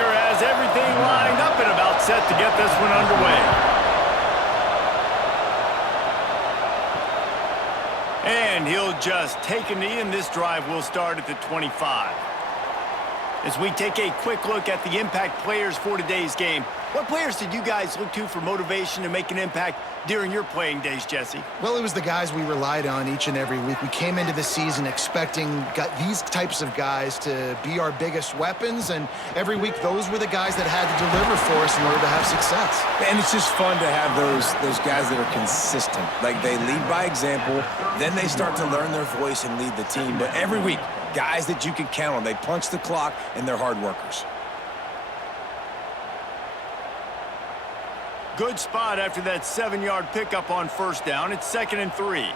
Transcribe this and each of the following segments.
kicker has everything lined up and about set to get this one underway. And he'll just take a knee, and this drive will start at the 25. As we take a quick look at the impact players for today's game, what players did you guys look to for motivation to make an impact during your playing days, Jesse? Well, it was the guys we relied on each and every week. We came into the season expecting these types of guys to be our biggest weapons, and every week those were the guys that had to deliver for us in order to have success. And it's just fun to have those guys that are consistent. Like, they lead by example, then they start to learn their voice and lead the team. But every week, guys that you can count on. They punch the clock, and they're hard workers. Good spot after that 7-yard pickup on first down. It's 2nd and 3.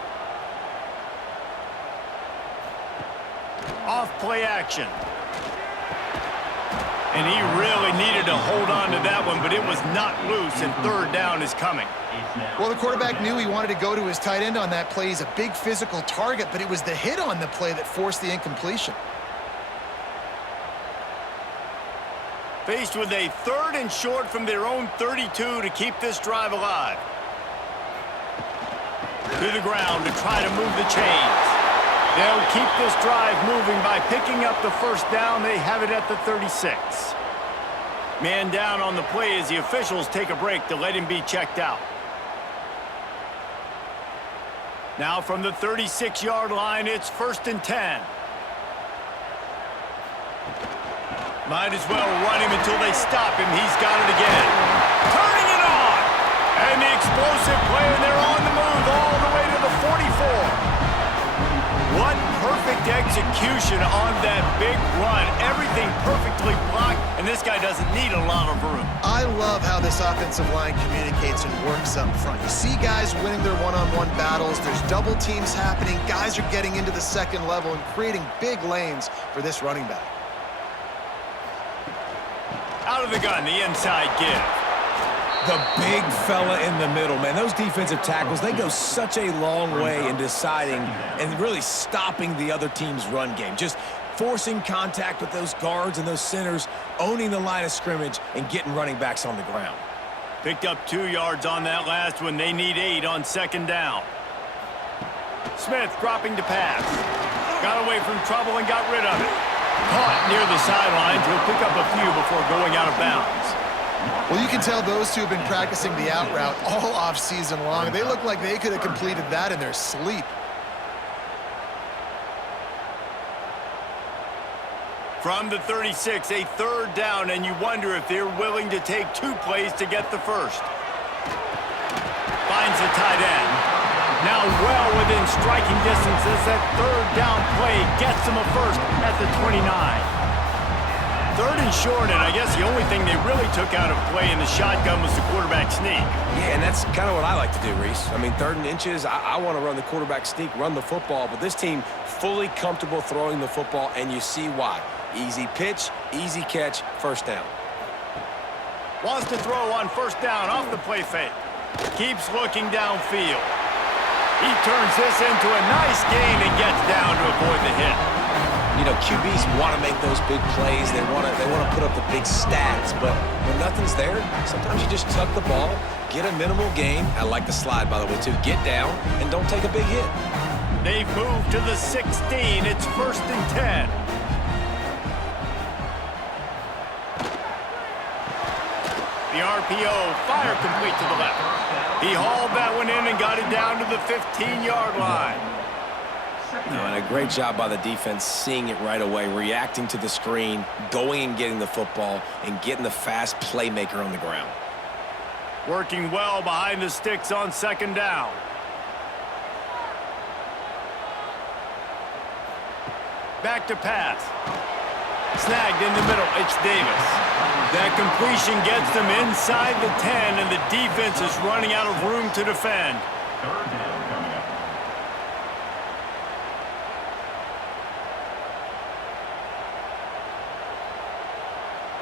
Off play action. And he really needed to hold on to that one, but it was not loose, and 3rd down is coming. Well, the quarterback knew he wanted to go to his tight end on that play. He's a big physical target, but it was the hit on the play that forced the incompletion. Faced with a 3rd and short from their own 32 to keep this drive alive. To the ground to try to move the chains. They'll keep this drive moving by picking up the 1st down. They have it at the 36. Man down on the play as the officials take a break to let him be checked out. Now from the 36-yard line, it's 1st and 10. Might as well run him until they stop him. He's got it again. Turning it on! And the explosive play, and they're on the move all the way to the 44. What perfect execution on that big run. Everything perfectly blocked, and this guy doesn't need a lot of room. I love how this offensive line communicates and works up front. You see guys winning their one-on-one battles. There's double teams happening. Guys are getting into the second level and creating big lanes for this running back. Out of the gun, the inside give. The big fella in the middle, man. Those defensive tackles, they go such a long way in deciding and really stopping the other team's run game. Just forcing contact with those guards and those centers, owning the line of scrimmage, and getting running backs on the ground. Picked up 2 yards on that last one. They need 8 on 2nd down. Smith dropping to pass. Got away from trouble and got rid of it. Caught near the sidelines. He'll pick up a few before going out of bounds. Well, you can tell those two have been practicing the out route all off-season long. They look like they could have completed that in their sleep. From the 36, a 3rd down, and you wonder if they're willing to take 2 plays to get the 1st. Finds the tight end. Now well within striking distance as that 3rd down play gets him a 1st at the 29. 3rd and short, and I guess the only thing they really took out of play in the shotgun was the quarterback sneak. Yeah, and that's kind of what I like to do, Reese. I mean, 3rd and inches, I want to run the quarterback sneak, run the football, but this team fully comfortable throwing the football, and you see why. Easy pitch, easy catch, 1st down. Wants to throw on 1st down off the play fake. Keeps looking downfield. He turns this into a nice gain and gets down to avoid the hit. You know, QBs want to make those big plays. They want to put up the big stats, but when nothing's there, sometimes you just tuck the ball, get a minimal gain. I like the slide, by the way, too. Get down and don't take a big hit. They've moved to the 16. It's 1st and 10. The RPO, fire complete to the left. He hauled that one in and got it down to the 15-yard line. And a great job by the defense seeing it right away, reacting to the screen, going and getting the football, and getting the fast playmaker on the ground. Working well behind the sticks on 2nd down. Back to pass. Snagged in the middle, it's Davis. That completion gets them inside the 10, and the defense is running out of room to defend.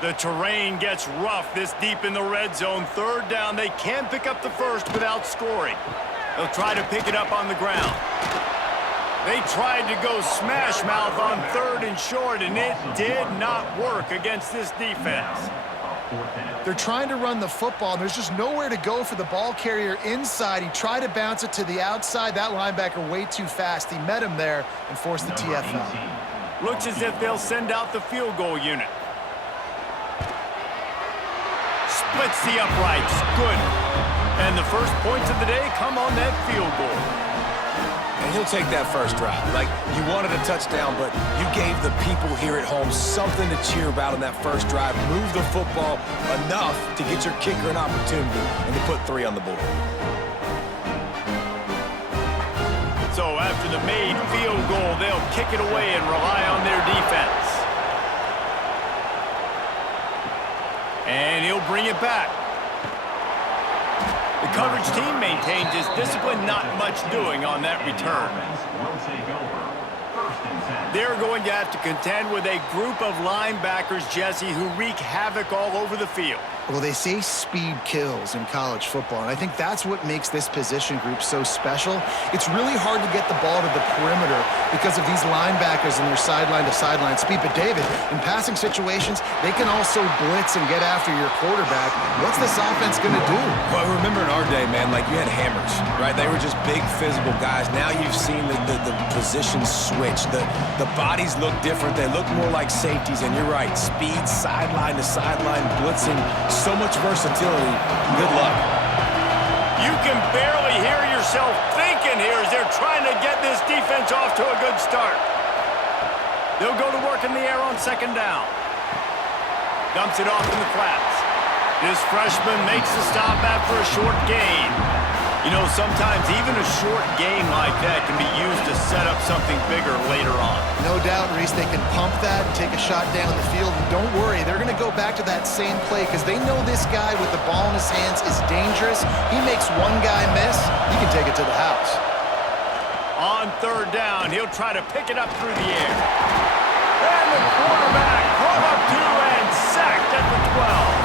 The terrain gets rough this deep in the red zone. 3rd down, they can pick up the 1st without scoring. They'll try to pick it up on the ground. They tried to go smash mouth on 3rd and short, and it did not work against this defense. They're trying to run the football, and there's just nowhere to go for the ball carrier inside. He tried to bounce it to the outside. That linebacker way too fast. He met him there and forced the TFL. Looks as if they'll send out the field goal unit. Splits the uprights. Good. And the first points of the day come on that field goal. And he'll take that first drive. Like, you wanted a touchdown, but you gave the people here at home something to cheer about in that first drive. Move the football enough to get your kicker an opportunity and to put 3 on the board. So after the made field goal, they'll kick it away and rely on their defense. And he'll bring it back. The coverage team maintains his discipline, not much doing on that return. They're going to have to contend with a group of linebackers, Jesse, who wreak havoc all over the field. Well, they say speed kills in college football, and I think that's what makes this position group so special. It's really hard to get the ball to the perimeter because of these linebackers and their sideline-to-sideline speed. But, David, in passing situations, they can also blitz and get after your quarterback. What's this offense going to do? Well, remember in our day, man, like you had hammers, right? They were just big physical guys. Now you've seen the positions switch. The bodies look different. They look more like safeties, and you're right. Speed, sideline to sideline, blitzing. So much versatility. Good luck. You can barely hear yourself thinking here as they're trying to get this defense off to a good start. They'll go to work in the air on 2nd down. Dumps it off in the flats. This freshman makes the stop after a short gain. You know, sometimes even a short game like that can be used to set up something bigger later on. No doubt, Reese, they can pump that and take a shot down the field. And don't worry, they're going to go back to that same play because they know this guy with the ball in his hands is dangerous. He makes one guy miss, he can take it to the house. On 3rd down, he'll try to pick it up through the air. And the quarterback brought up 2 and sacked at the 12.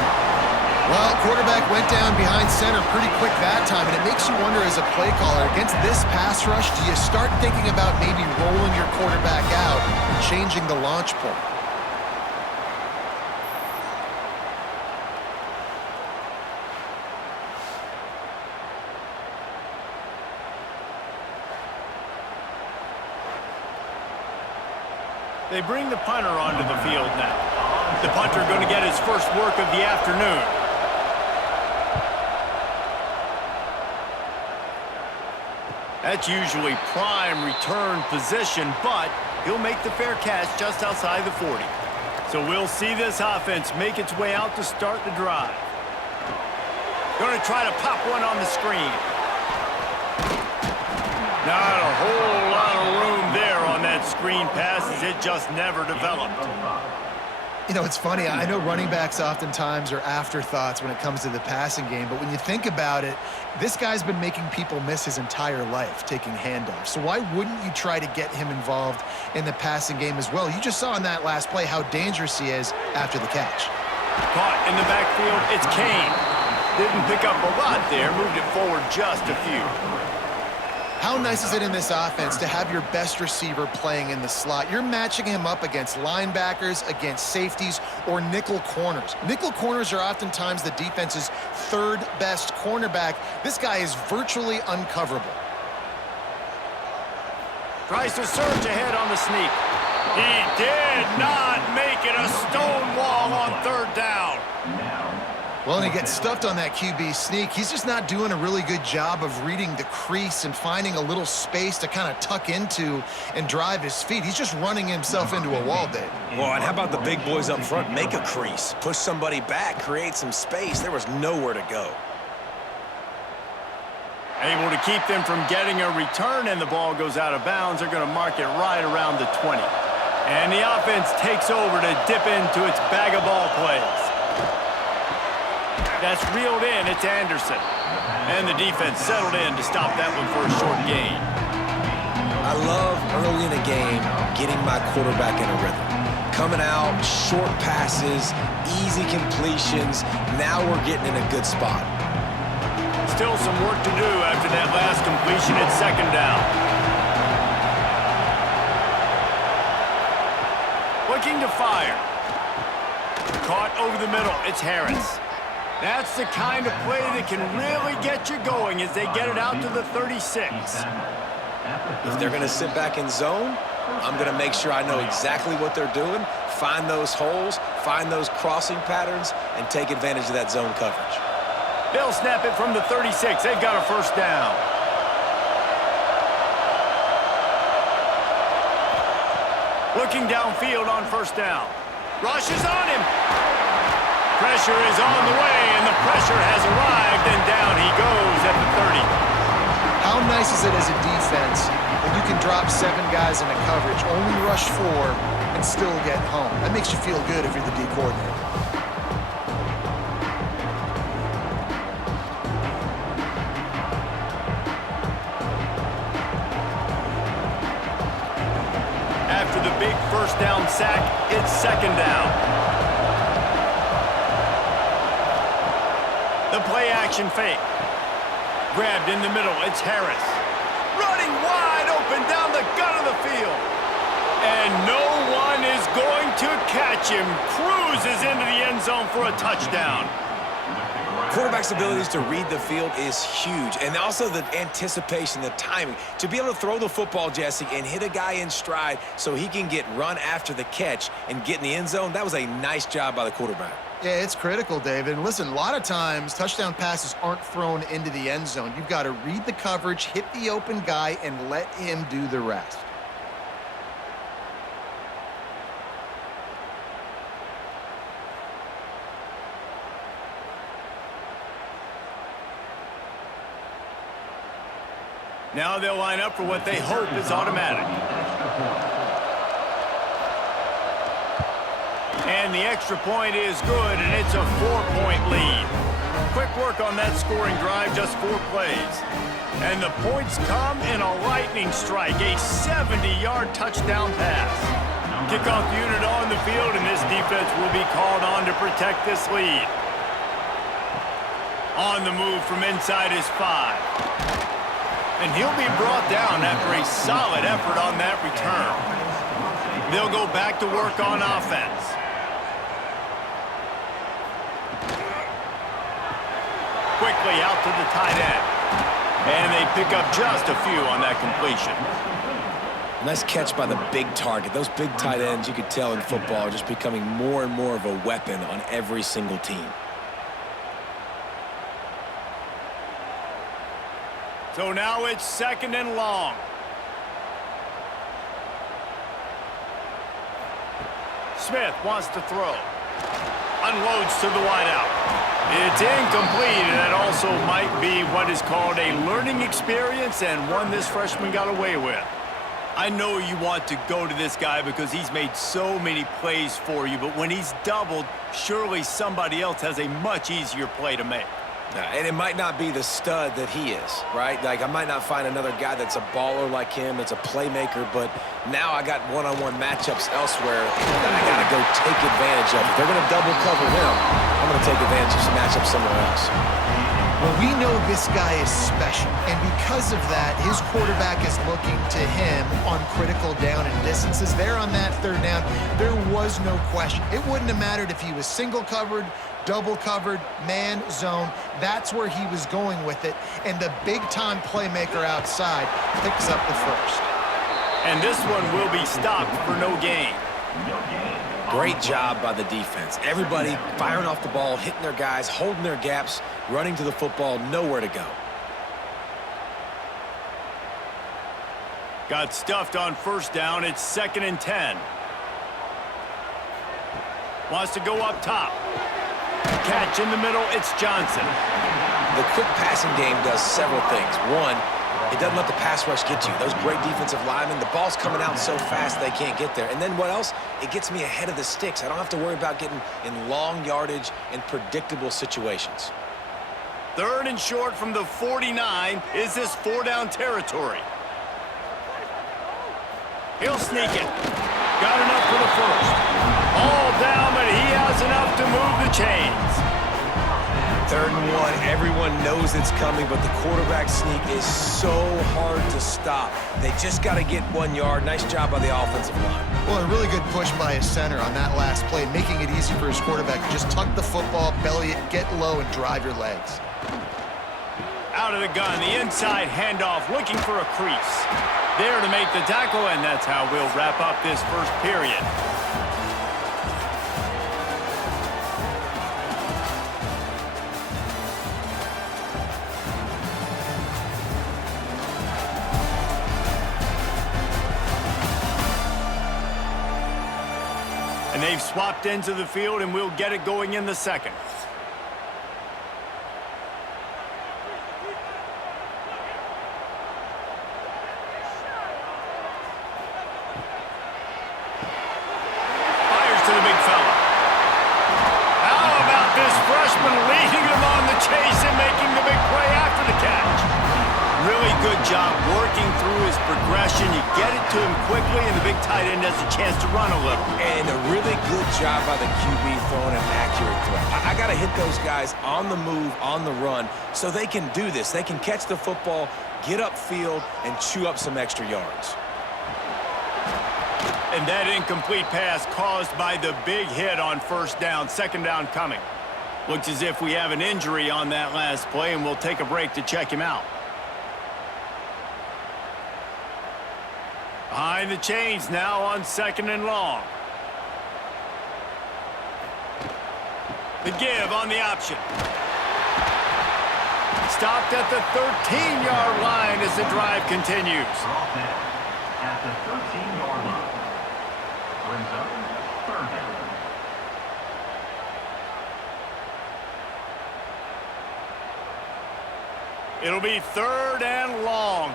Well, quarterback went down behind center pretty quick that time, and it makes you wonder as a play caller, against this pass rush, do you start thinking about maybe rolling your quarterback out and changing the launch point? They bring the punter onto the field now. The punter going to get his first work of the afternoon. That's usually prime return position, but he'll make the fair catch just outside the 40. So we'll see this offense make its way out to start the drive. Going to try to pop one on the screen. Not a whole lot of room there on that screen pass as it just never developed. You know, it's funny. I know running backs oftentimes are afterthoughts when it comes to the passing game, but when you think about it, this guy's been making people miss his entire life taking handoffs. So why wouldn't you try to get him involved in the passing game as well? You just saw in that last play how dangerous he is after the catch. Caught in the backfield, it's Kane. Didn't pick up a lot there, moved it forward just a few. How nice is it in this offense to have your best receiver playing in the slot? You're matching him up against linebackers, against safeties, or nickel corners. Nickel corners are oftentimes the defense's 3rd best cornerback. This guy is virtually uncoverable. Tries to surge ahead on the sneak. He did not make it a stone wall on 3rd down. Well, and he gets stuffed on that QB sneak. He's just not doing a really good job of reading the crease and finding a little space to kind of tuck into and drive his feet. He's just running himself into a wall, Dave. Well, and how about the big boys up front? Make a crease, push somebody back, create some space. There was nowhere to go. Able to keep them from getting a return, and the ball goes out of bounds. They're going to mark it right around the 20. And the offense takes over to dip into its bag of ball plays. That's reeled in. It's Anderson. And the defense settled in to stop that one for a short gain. I love early in a game getting my quarterback in a rhythm. Coming out, short passes, easy completions. Now we're getting in a good spot. Still some work to do after that last completion at 2nd down. looking to fire. Caught over the middle. It's Harris. That's the kind of play that can really get you going as they get it out to the 36. If they're going to sit back in zone, I'm going to make sure I know exactly what they're doing, find those holes, find those crossing patterns, and take advantage of that zone coverage. They'll snap it from the 36. They've got a first down. Looking downfield on first down. Rush is on him. Pressure is on the way, and the pressure has arrived, and down he goes at the 30. How nice is it as a defense when you can drop 7 guys into coverage, only rush 4, and still get home? That makes you feel good if you're the D coordinator. After the big first down sack, it's second down. The play-action fake. Grabbed in the middle, it's Harris. Running wide open down the gut of the field. And no one is going to catch him. Cruises into the end zone for a touchdown. Quarterback's abilities to read the field is huge, and also the anticipation, the timing. To be able to throw the football, Jesse, and hit a guy in stride so he can get run after the catch and get in the end zone, that was a nice job by the quarterback. Yeah, it's critical, David. And listen, a lot of times touchdown passes aren't thrown into the end zone. You've got to read the coverage, hit the open guy, and let him do the rest. Now they'll line up for what they hope is automatic. And the extra point is good, and it's a 4-point lead. Quick work on that scoring drive, just 4 plays. And the points come in a lightning strike, a 70-yard touchdown pass. Kickoff unit on the field, and this defense will be called on to protect this lead. On the move from inside his 5. And he'll be brought down after a solid effort on that return. They'll go back to work on offense. Quickly out to the tight end. And they pick up just a few on that completion. Nice catch by the big target. Those big tight ends, you could tell in football, are just becoming more and more of a weapon on every single team. So now it's second and long. Smith wants to throw. Unloads to the wideout. It's incomplete, and that also might be what is called a learning experience and one this freshman got away with. I know you want to go to this guy because he's made so many plays for you, but when he's doubled, surely somebody else has a much easier play to make. And it might not be the stud that he is, right? Like, I might not find another guy that's a baller like him, that's a playmaker, but now I got one-on-one matchups elsewhere that I got to go take advantage of. If they're going to double cover him, I'm going to take advantage of some matchups somewhere else. Well, we know this guy is special, and because of that, his quarterback is looking to him on critical down and distances. There on that third down, there was no question. It wouldn't have mattered if he was single covered, double covered, man, zone. That's where he was going with it, and the big-time playmaker outside picks up the first. And this one will be stopped for no gain. Great job by the defense. Everybody firing off the ball, hitting their guys, holding their gaps, running to the football, nowhere to go. Got stuffed on first down. It's second and 10. Wants to go up top. Catch in the middle. It's Johnson. The quick passing game does several things. One, it doesn't let the pass rush get you. Those great defensive linemen, the ball's coming out so fast they can't get there. And then what else? It gets me ahead of the sticks. I don't have to worry about getting in long yardage and predictable situations. Third and short from the 49. Is this 4-down territory? He'll sneak it. Got enough for the first. All down, but he has enough to move the chains. 3rd and 1, everyone knows it's coming, but the quarterback sneak is so hard to stop. They just got to get 1 yard. Nice job by the offensive line. Well, a really good push by his center on that last play, making it easy for his quarterback to just tuck the football, belly it, get low, and drive your legs. Out of the gun, the inside handoff, looking for a crease. There to make the tackle, and that's how we'll wrap up this first period. And they've swapped into the field, and we'll get it going in the second. Fires to the big fella. How about this freshman leading him on the chase and making the big play after the catch? Really good job working through his progression. You get it to him quickly, and the big tight end has a chance to run a little. And a really good job by the QB throwing an accurate throw. I got to hit those guys on the move, on the run, so they can do this. They can catch the football, get upfield, and chew up some extra yards. And that incomplete pass caused by the big hit on 1st down, 2nd down coming. Looks as if we have an injury on that last play, and we'll take a break to check him out. Behind the chains now on 2nd and long. The give on the option. Stopped at the 13-yard line as the drive continues. At the 13-yard line. Brings up 3rd down. It'll be 3rd and long.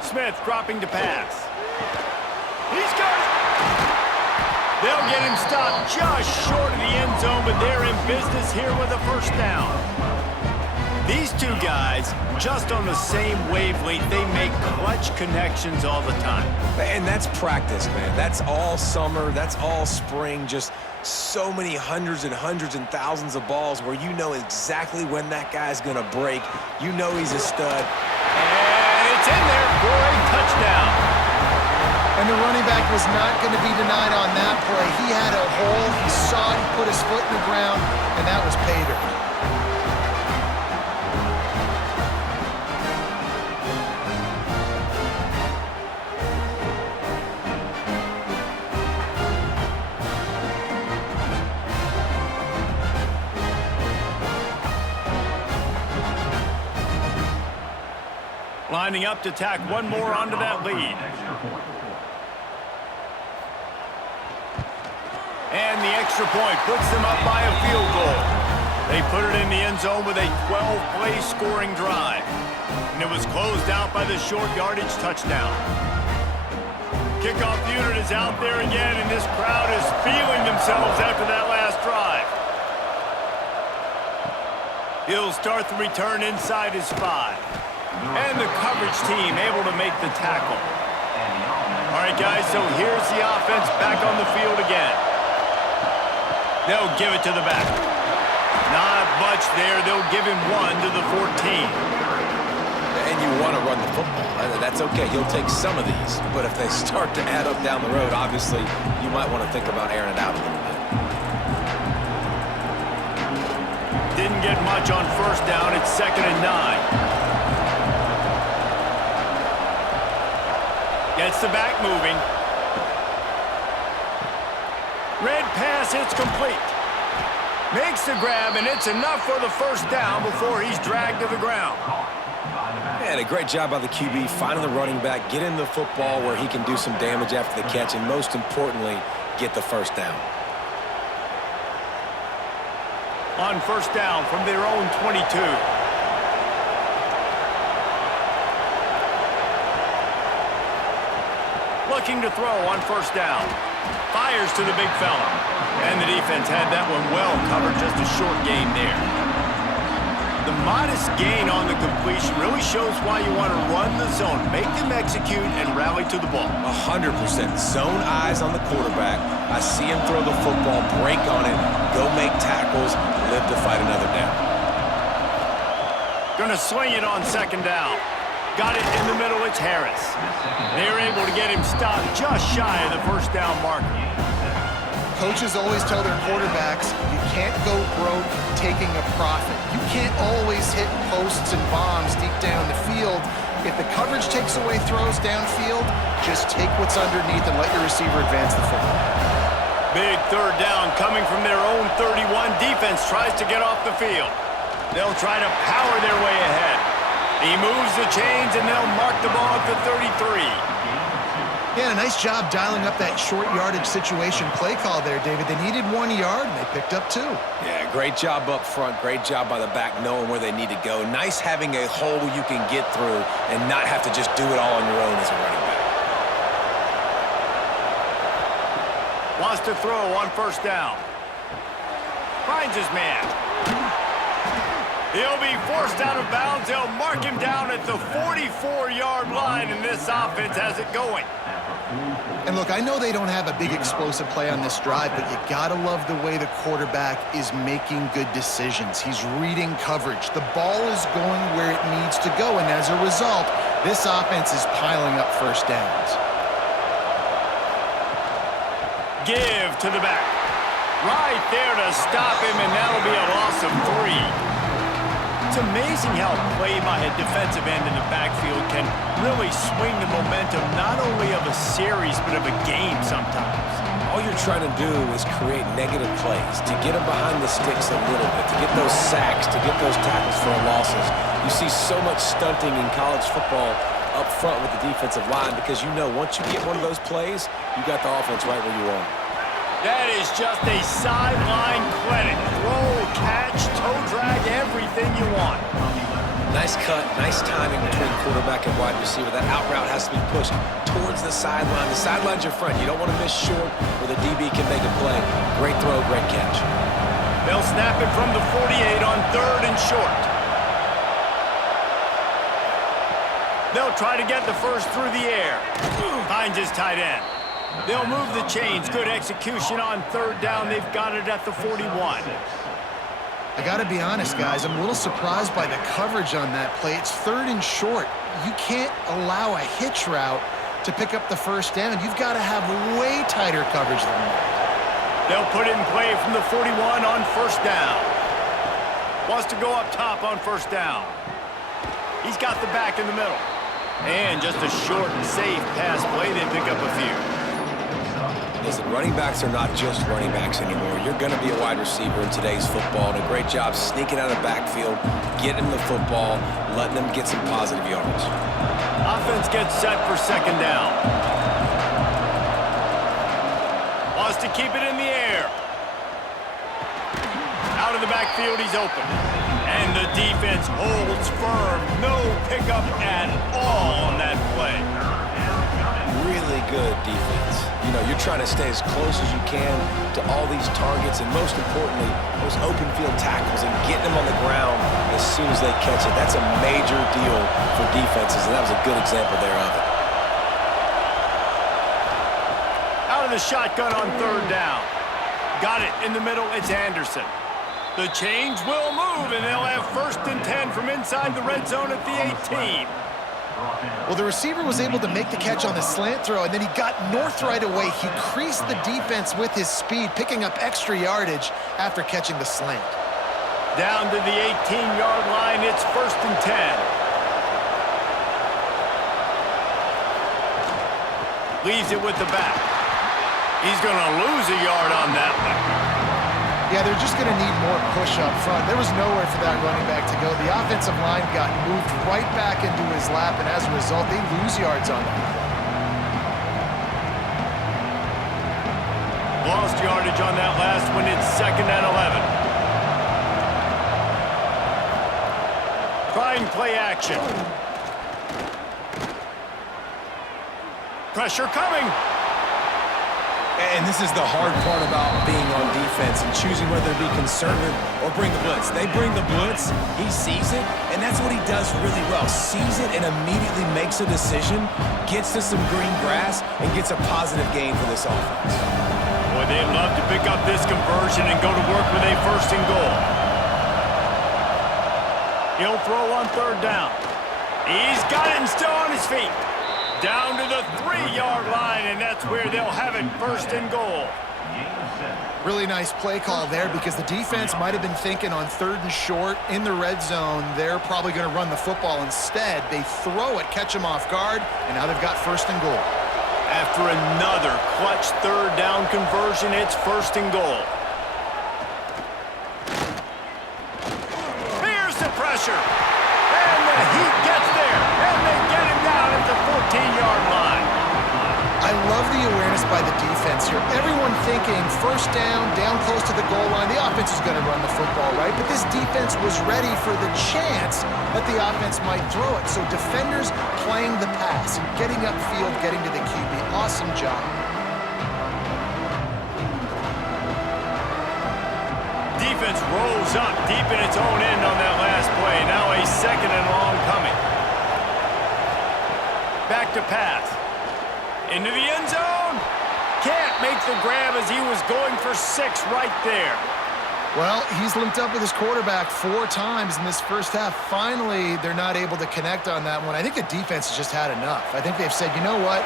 Smith dropping to pass. He's got it. They'll get him stopped just short of the end zone, but they're in business here with a 1st down. These two guys, just on the same wavelength, they make clutch connections all the time. And that's practice, man. That's all summer. That's all spring. Just so many hundreds and thousands of balls where you know exactly when that guy's going to break. You know he's a stud. And it's in there for a touchdown. And the running back was not going to be denied on that play. He had a hole, he saw it, he put his foot in the ground, and that was pay dirt. Lining up to tack one more onto that lead. And the extra point puts them up by a field goal. They put it in the end zone with a 12-play scoring drive. And it was closed out by the short yardage touchdown. Kickoff unit is out there again, and this crowd is feeling themselves after that last drive. He'll start the return inside his 5. And the coverage team able to make the tackle. All right, guys, so here's the offense back on the field again. They'll give it to the back. Not much there. They'll give him 1 to the 14. And you want to run the football. That's okay. You'll take some of these. But if they start to add up down the road, obviously, you might want to think about airing it out a little bit. Didn't get much on 1st down. It's 2nd and 9. Gets the back moving. Red pass, it's complete. Makes the grab, and it's enough for the 1st down before he's dragged to the ground. And a great job by the QB, finding the running back, getting the football where he can do some damage after the catch, and most importantly, get the 1st down. On 1st down from their own 22. Looking to throw on 1st down. Fires to the big fella. And the defense had that one well covered. Just a short game there. The modest gain on the completion really shows why you want to run the zone. Make them execute and rally to the ball. 100%. Zone eyes on the quarterback. I see him throw the football, break on it, go make tackles, live to fight another down. Gonna swing it on second down. Got it in the middle, it's Harris. They're able to get him stopped just shy of the first down marker. Coaches always tell their quarterbacks, you can't go broke taking a profit. You can't always hit posts and bombs deep down the field. If the coverage takes away throws downfield, just take what's underneath and let your receiver advance the football. Big third down coming from their own 31. Defense tries to get off the field. They'll try to power their way ahead. He moves the chains and they'll mark the ball at the 33. Yeah, a nice job dialing up that short yardage situation play call there, David. They needed 1 yard, and they picked up 2. Yeah, great job up front. Great job by the back knowing where they need to go. Nice having a hole you can get through and not have to just do it all on your own as a running back. Wants to throw on first down. Finds his man. He'll be forced out of bounds. They'll mark him down at the 44-yard line, and this offense has it going. And look, I know they don't have a big explosive play on this drive, but you gotta love the way the quarterback is making good decisions. He's reading coverage. The ball is going where it needs to go, and as a result, this offense is piling up first downs. Give to the back. Right there to stop him, and that'll be a loss of 3. It's amazing how a play by a defensive end in the backfield can really swing the momentum not only of a series but of a game sometimes. All you're trying to do is create negative plays, to get them behind the sticks a little bit, to get those sacks, to get those tackles for losses. You see so much stunting in college football up front with the defensive line because you know once you get one of those plays, you got the offense right where you want it. That is just a sideline credit. Throw, catch, toe drag, everything you want. Nice cut, nice timing between quarterback and wide receiver. That out route has to be pushed towards the sideline. The sideline's your friend. You don't want to miss short where the DB can make a play. Great throw, great catch. They'll snap it from the 48 on third and short. They'll try to get the first through the air. Finds his tight end. They'll move the chains. Good execution on third down. They've got it at the 41. I gotta be honest, guys, I'm a little surprised by the coverage on that play. It's third and short. You can't allow a hitch route to pick up the first down. You've got to have way tighter coverage than that. They'll put it in play from the 41 on first down. Wants to go up top on first down. He's got the back in the middle. And just a short and safe pass play. They pick up a few. Listen, running backs are not just running backs anymore. You're going to be a wide receiver in today's football, and a great job sneaking out of the backfield, getting the football, letting them get some positive yards. Offense gets set for second down. Wants to keep it in the air. Out of the backfield, he's open. And the defense holds firm. No pickup at all on that play. Really good defense. You know, you're trying to stay as close as you can to all these targets and, most importantly, those open field tackles and getting them on the ground as soon as they catch it. That's a major deal for defenses, and that was a good example there of it. Out of the shotgun on third down. Got it in the middle. It's Anderson. The chains will move, and they'll have first and 10 from inside the red zone at the 18. Well, the receiver was able to make the catch on the slant throw, and then he got north right away. He creased the defense with his speed, picking up extra yardage after catching the slant. Down to the 18-yard line, it's first and 10. Leaves it with the back. He's going to lose a yard on that one. Yeah, they're just going to need more push up front. There was nowhere for that running back to go. The offensive line got moved right back into his lap, and as a result, they lose yards on that. Lost yardage on that last one. It's second and 11. Trying play action. Pressure coming. And this is the hard part about being on defense and choosing whether to be conservative or bring the blitz. They bring the blitz, he sees it, and that's what he does really well. Sees it and immediately makes a decision, gets to some green grass, and gets a positive gain for this offense. Boy, they'd love to pick up this conversion and go to work with a 1st and goal. He'll throw on 3rd down. He's got it and still on his feet. Down to the 3-yard line, and that's where they'll have it, 1st and goal. Really nice play call there because the defense might have been thinking on 3rd and short in the red zone. They're probably going to run the football instead. They throw it, catch them off guard, and now they've got 1st and goal. After another clutch 3rd down conversion, it's 1st and goal. Here's the pressure. And the heat gets there. And they get him down at the 14-yard line. I love the awareness by the defense here. Everyone thinking 1st down, down close to the goal line. The offense is going to run the football, right? But this defense was ready for the chance that the offense might throw it. So defenders playing the pass and getting upfield, getting to the QB. Awesome job. Defense rolls up deep in its own end on that last play. Now a 2nd and long coming. Back to pass. Into the end zone. Can't make the grab as he was going for 6 right there. Well, he's linked up with his quarterback 4 times in this first half. Finally, they're not able to connect on that one. I think the defense has just had enough. I think they've said, you know what?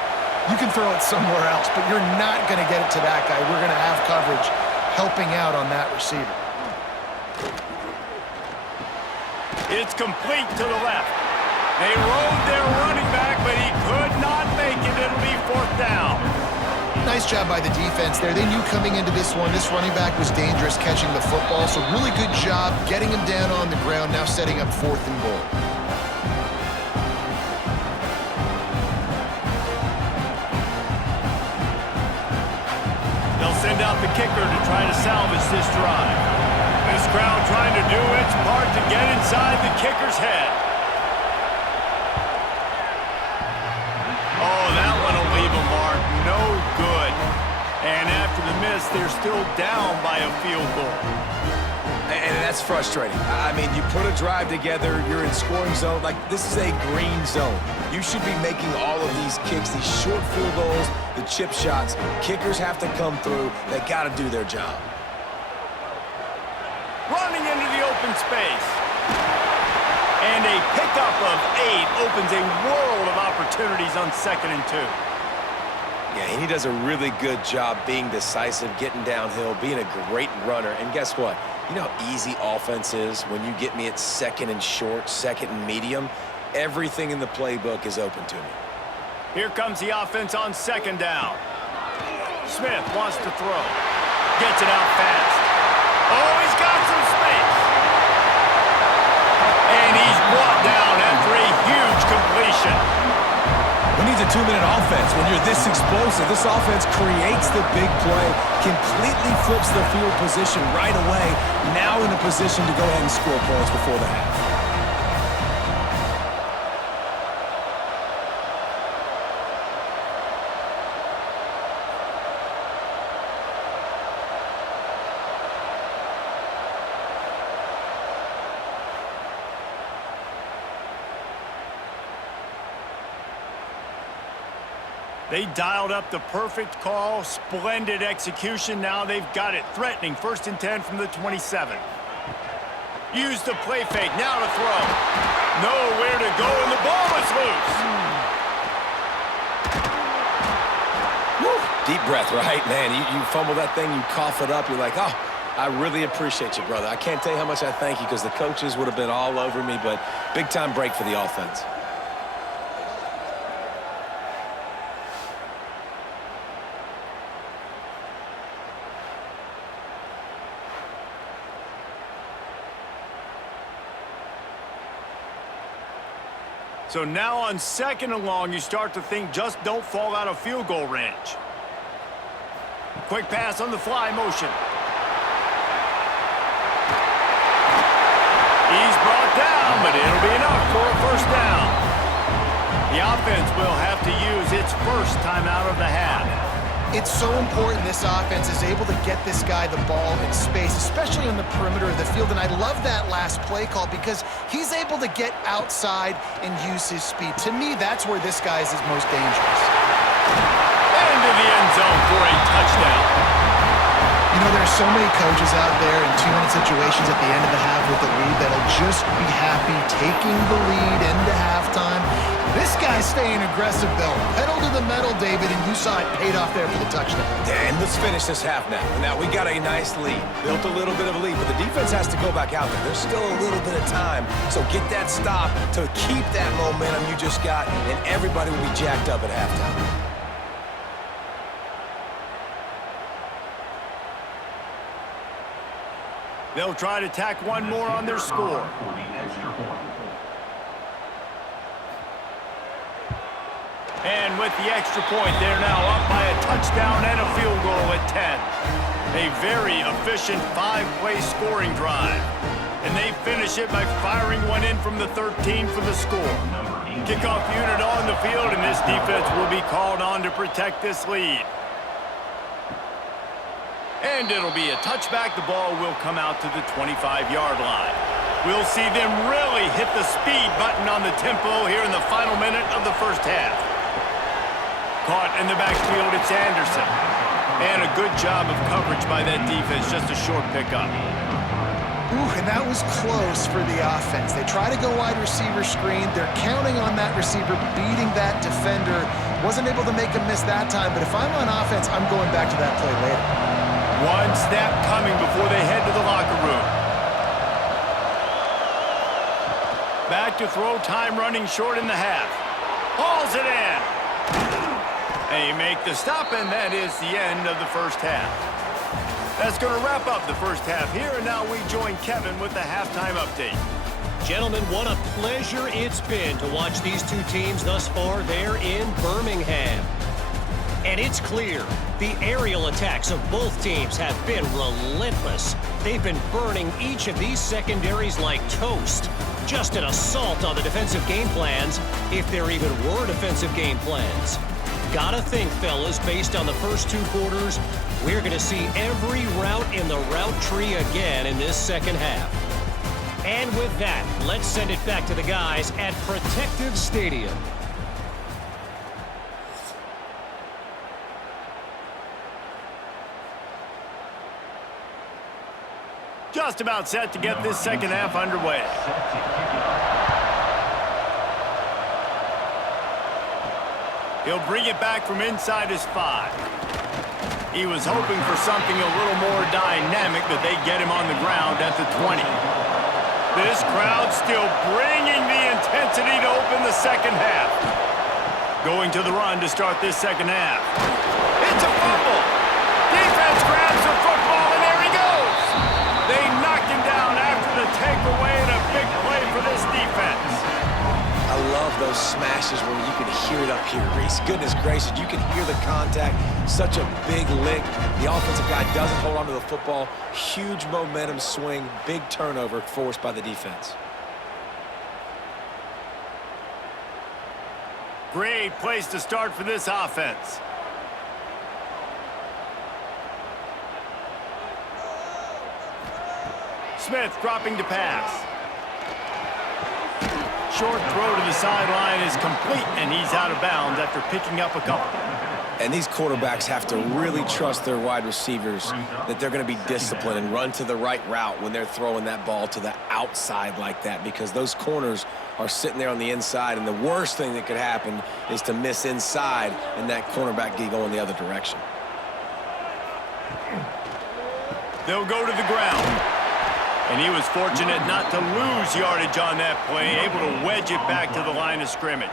You can throw it somewhere else, but you're not going to get it to that guy. We're going to have coverage helping out on that receiver. It's complete to the left. They rode their running back, but he could not make it. It'll be 4th down. Nice job by the defense there. They knew coming into this one, this running back was dangerous catching the football, so really good job getting him down on the ground, now setting up 4th and goal. They'll send out the kicker to try to salvage this drive. This crowd trying to do its part to get inside the kicker's head. Oh, that one will leave a mark. No good. And after the miss, they're still down by a field goal. And that's frustrating. I mean, you put a drive together, you're in scoring zone. Like, this is a green zone. You should be making all of these kicks, these short field goals, the chip shots. Kickers have to come through. They got to do their job. Running into the open space. And a pickup of 8 opens a world of opportunities on 2nd and 2. Yeah, and he does a really good job being decisive, getting downhill, being a great runner. And guess what? You know how easy offense is when you get me at 2nd and short, 2nd and medium? Everything in the playbook is open to me. Here comes the offense on 2nd down. Smith wants to throw. Gets it out fast. Oh, he's got some space. And he's brought down after a huge completion. Who needs a 2-minute offense? When you're this explosive, this offense creates the big play, completely flips the field position right away, now in a position to go ahead and score points before the half. They dialed up the perfect call, splendid execution. Now they've got it threatening. 1st and 10 from the 27. Use the play fake, now to throw. Nowhere to go, and the ball is loose. Woo. Deep breath, right? Man, you fumble that thing, you cough it up, you're like, oh, I really appreciate you, brother. I can't tell you how much I thank you because the coaches would have been all over me, but big-time break for the offense. So now on 2nd and long, you start to think just don't fall out of field goal range. Quick pass on the fly motion. He's brought down, but it'll be enough for a 1st down. The offense will have to use its first timeout of the half. It's so important this offense is able to get this guy the ball in space, especially on the perimeter of the field. And I love that last play call because he's able to get outside and use his speed. To me, that's where this guy is his most dangerous. Into the end zone for a touchdown. You know, there are so many coaches out there in two-minute situations at the end of the half with the lead that'll just be happy taking the lead into halftime. This guy's staying aggressive, though. Pedal to the metal, David, and you saw it paid off there for the touchdown. And let's finish this half now. Now, we got a nice lead. Built a little bit of a lead, but the defense has to go back out there. There's still a little bit of time. So get that stop to keep that momentum you just got, and everybody will be jacked up at halftime. They'll try to tack one more on their score. For the extra point. And with the extra point, they're now up by a touchdown and a field goal at 10. A very efficient 5-play scoring drive. And they finish it by firing one in from the 13 for the score. Kickoff unit on the field, and this defense will be called on to protect this lead. And it'll be a touchback. The ball will come out to the 25-yard line. We'll see them really hit the speed button on the tempo here in the final minute of the first half. Caught in the backfield, it's Anderson. And a good job of coverage by that defense, just a short pickup. Ooh, and that was close for the offense. They try to go wide receiver screen. They're counting on that receiver beating that defender. Wasn't able to make a miss that time, but if I'm on offense, I'm going back to that play later. One snap coming before they head to the locker room. Back to throw, time running short in the half. Hauls it in. They make the stop, and that is the end of the first half. That's going to wrap up the first half here, and now we join Kevin with the halftime update. Gentlemen, what a pleasure it's been to watch these two teams thus far there in Birmingham. And it's clear, the aerial attacks of both teams have been relentless. They've been burning each of these secondaries like toast. Just an assault on the defensive game plans, if there even were defensive game plans. Gotta think, fellas, based on the first two quarters, we're going to see every route in the route tree again in this second half. And with that, let's send it back to the guys at Protective Stadium. Just about set to get this second half underway. He'll bring it back from inside his 5. He was hoping for something a little more dynamic, but they get him on the ground at the 20. This crowd still bringing the intensity to open the second half. Going to the run to start this second half. It's a fumble. Defense grabs the football, and there he goes. They knocked him down after the takeaway, and a big play for this defense. I love those smashes where you can hear it up here, Reese. Goodness gracious, you can hear the contact. Such a big lick. The offensive guy doesn't hold on to the football. Huge momentum swing, big turnover forced by the defense. Great place to start for this offense. Smith dropping to pass. Short throw to the sideline is complete, and he's out of bounds after picking up a couple. And these quarterbacks have to really trust their wide receivers that they're going to be disciplined and run to the right route when they're throwing that ball to the outside like that, because those corners are sitting there on the inside, and the worst thing that could happen is to miss inside and that cornerback go in the other direction. They'll go to the ground. And he was fortunate not to lose yardage on that play, able to wedge it back to the line of scrimmage.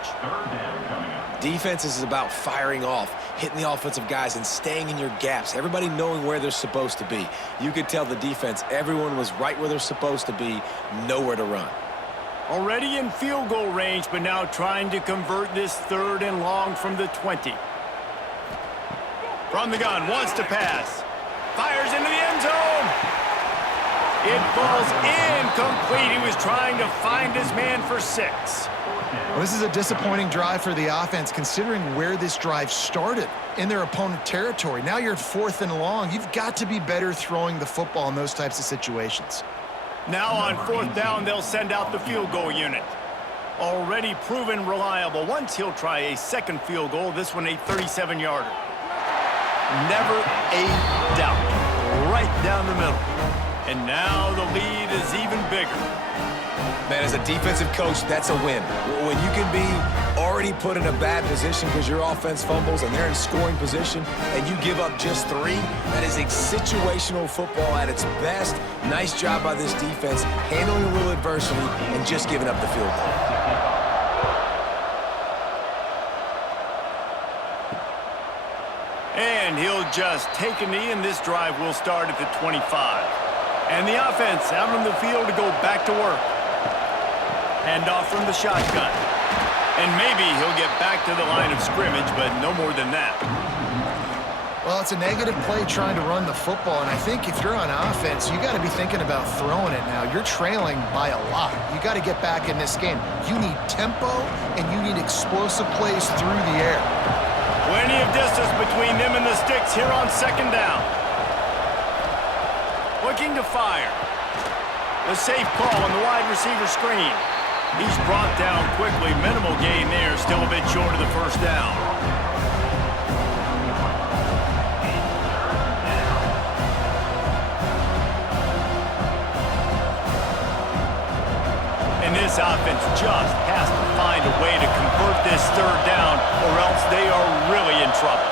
Defense is about firing off, hitting the offensive guys, and staying in your gaps. Everybody knowing where they're supposed to be. You could tell the defense, everyone was right where they're supposed to be, nowhere to run. Already in field goal range, but now trying to convert this 3rd and long from the 20. From the gun, wants to pass. Fires into the end zone. It falls incomplete. He was trying to find his man for 6. Well, this is a disappointing drive for the offense, considering where this drive started in their opponent territory. Now you're at 4th and long. You've got to be better throwing the football in those types of situations. Now on 4th down, they'll send out the field goal unit. Already proven reliable. Once he'll try a second field goal, this one a 37-yarder. Never a doubt. Right down the middle. And now the lead is even bigger. Man, as a defensive coach, that's a win. When you can be already put in a bad position because your offense fumbles and they're in scoring position and you give up just 3, that is a situational football at its best. Nice job by this defense, handling a little adversity and just giving up the field goal. And he'll just take a knee, and this drive will start at the 25. And the offense out on the field to go back to work. Hand off from the shotgun. And maybe he'll get back to the line of scrimmage, but no more than that. Well, it's a negative play trying to run the football, and I think if you're on offense, you got to be thinking about throwing it now. You're trailing by a lot. You got to get back in this game. You need tempo, and you need explosive plays through the air. Plenty of distance between them and the sticks here on 2nd down. Looking to fire. The safe call on the wide receiver screen. He's brought down quickly. Minimal gain there. Still a bit short of the 1st down. And this offense just has to find a way to convert this 3rd down, or else they are really in trouble.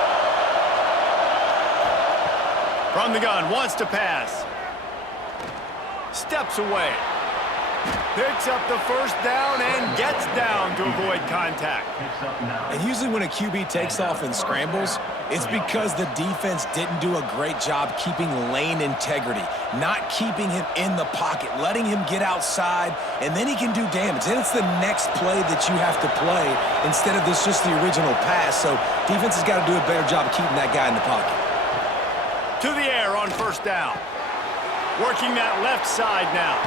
From the gun, wants to pass. Steps away. Picks up the 1st down and gets down to avoid contact. And usually when a QB takes off and scrambles, it's because the defense didn't do a great job keeping lane integrity, not keeping him in the pocket, letting him get outside, and then he can do damage. Then it's the next play that you have to play instead of this just the original pass. So defense has got to do a better job of keeping that guy in the pocket. To the air on 1st down. Working that left side now.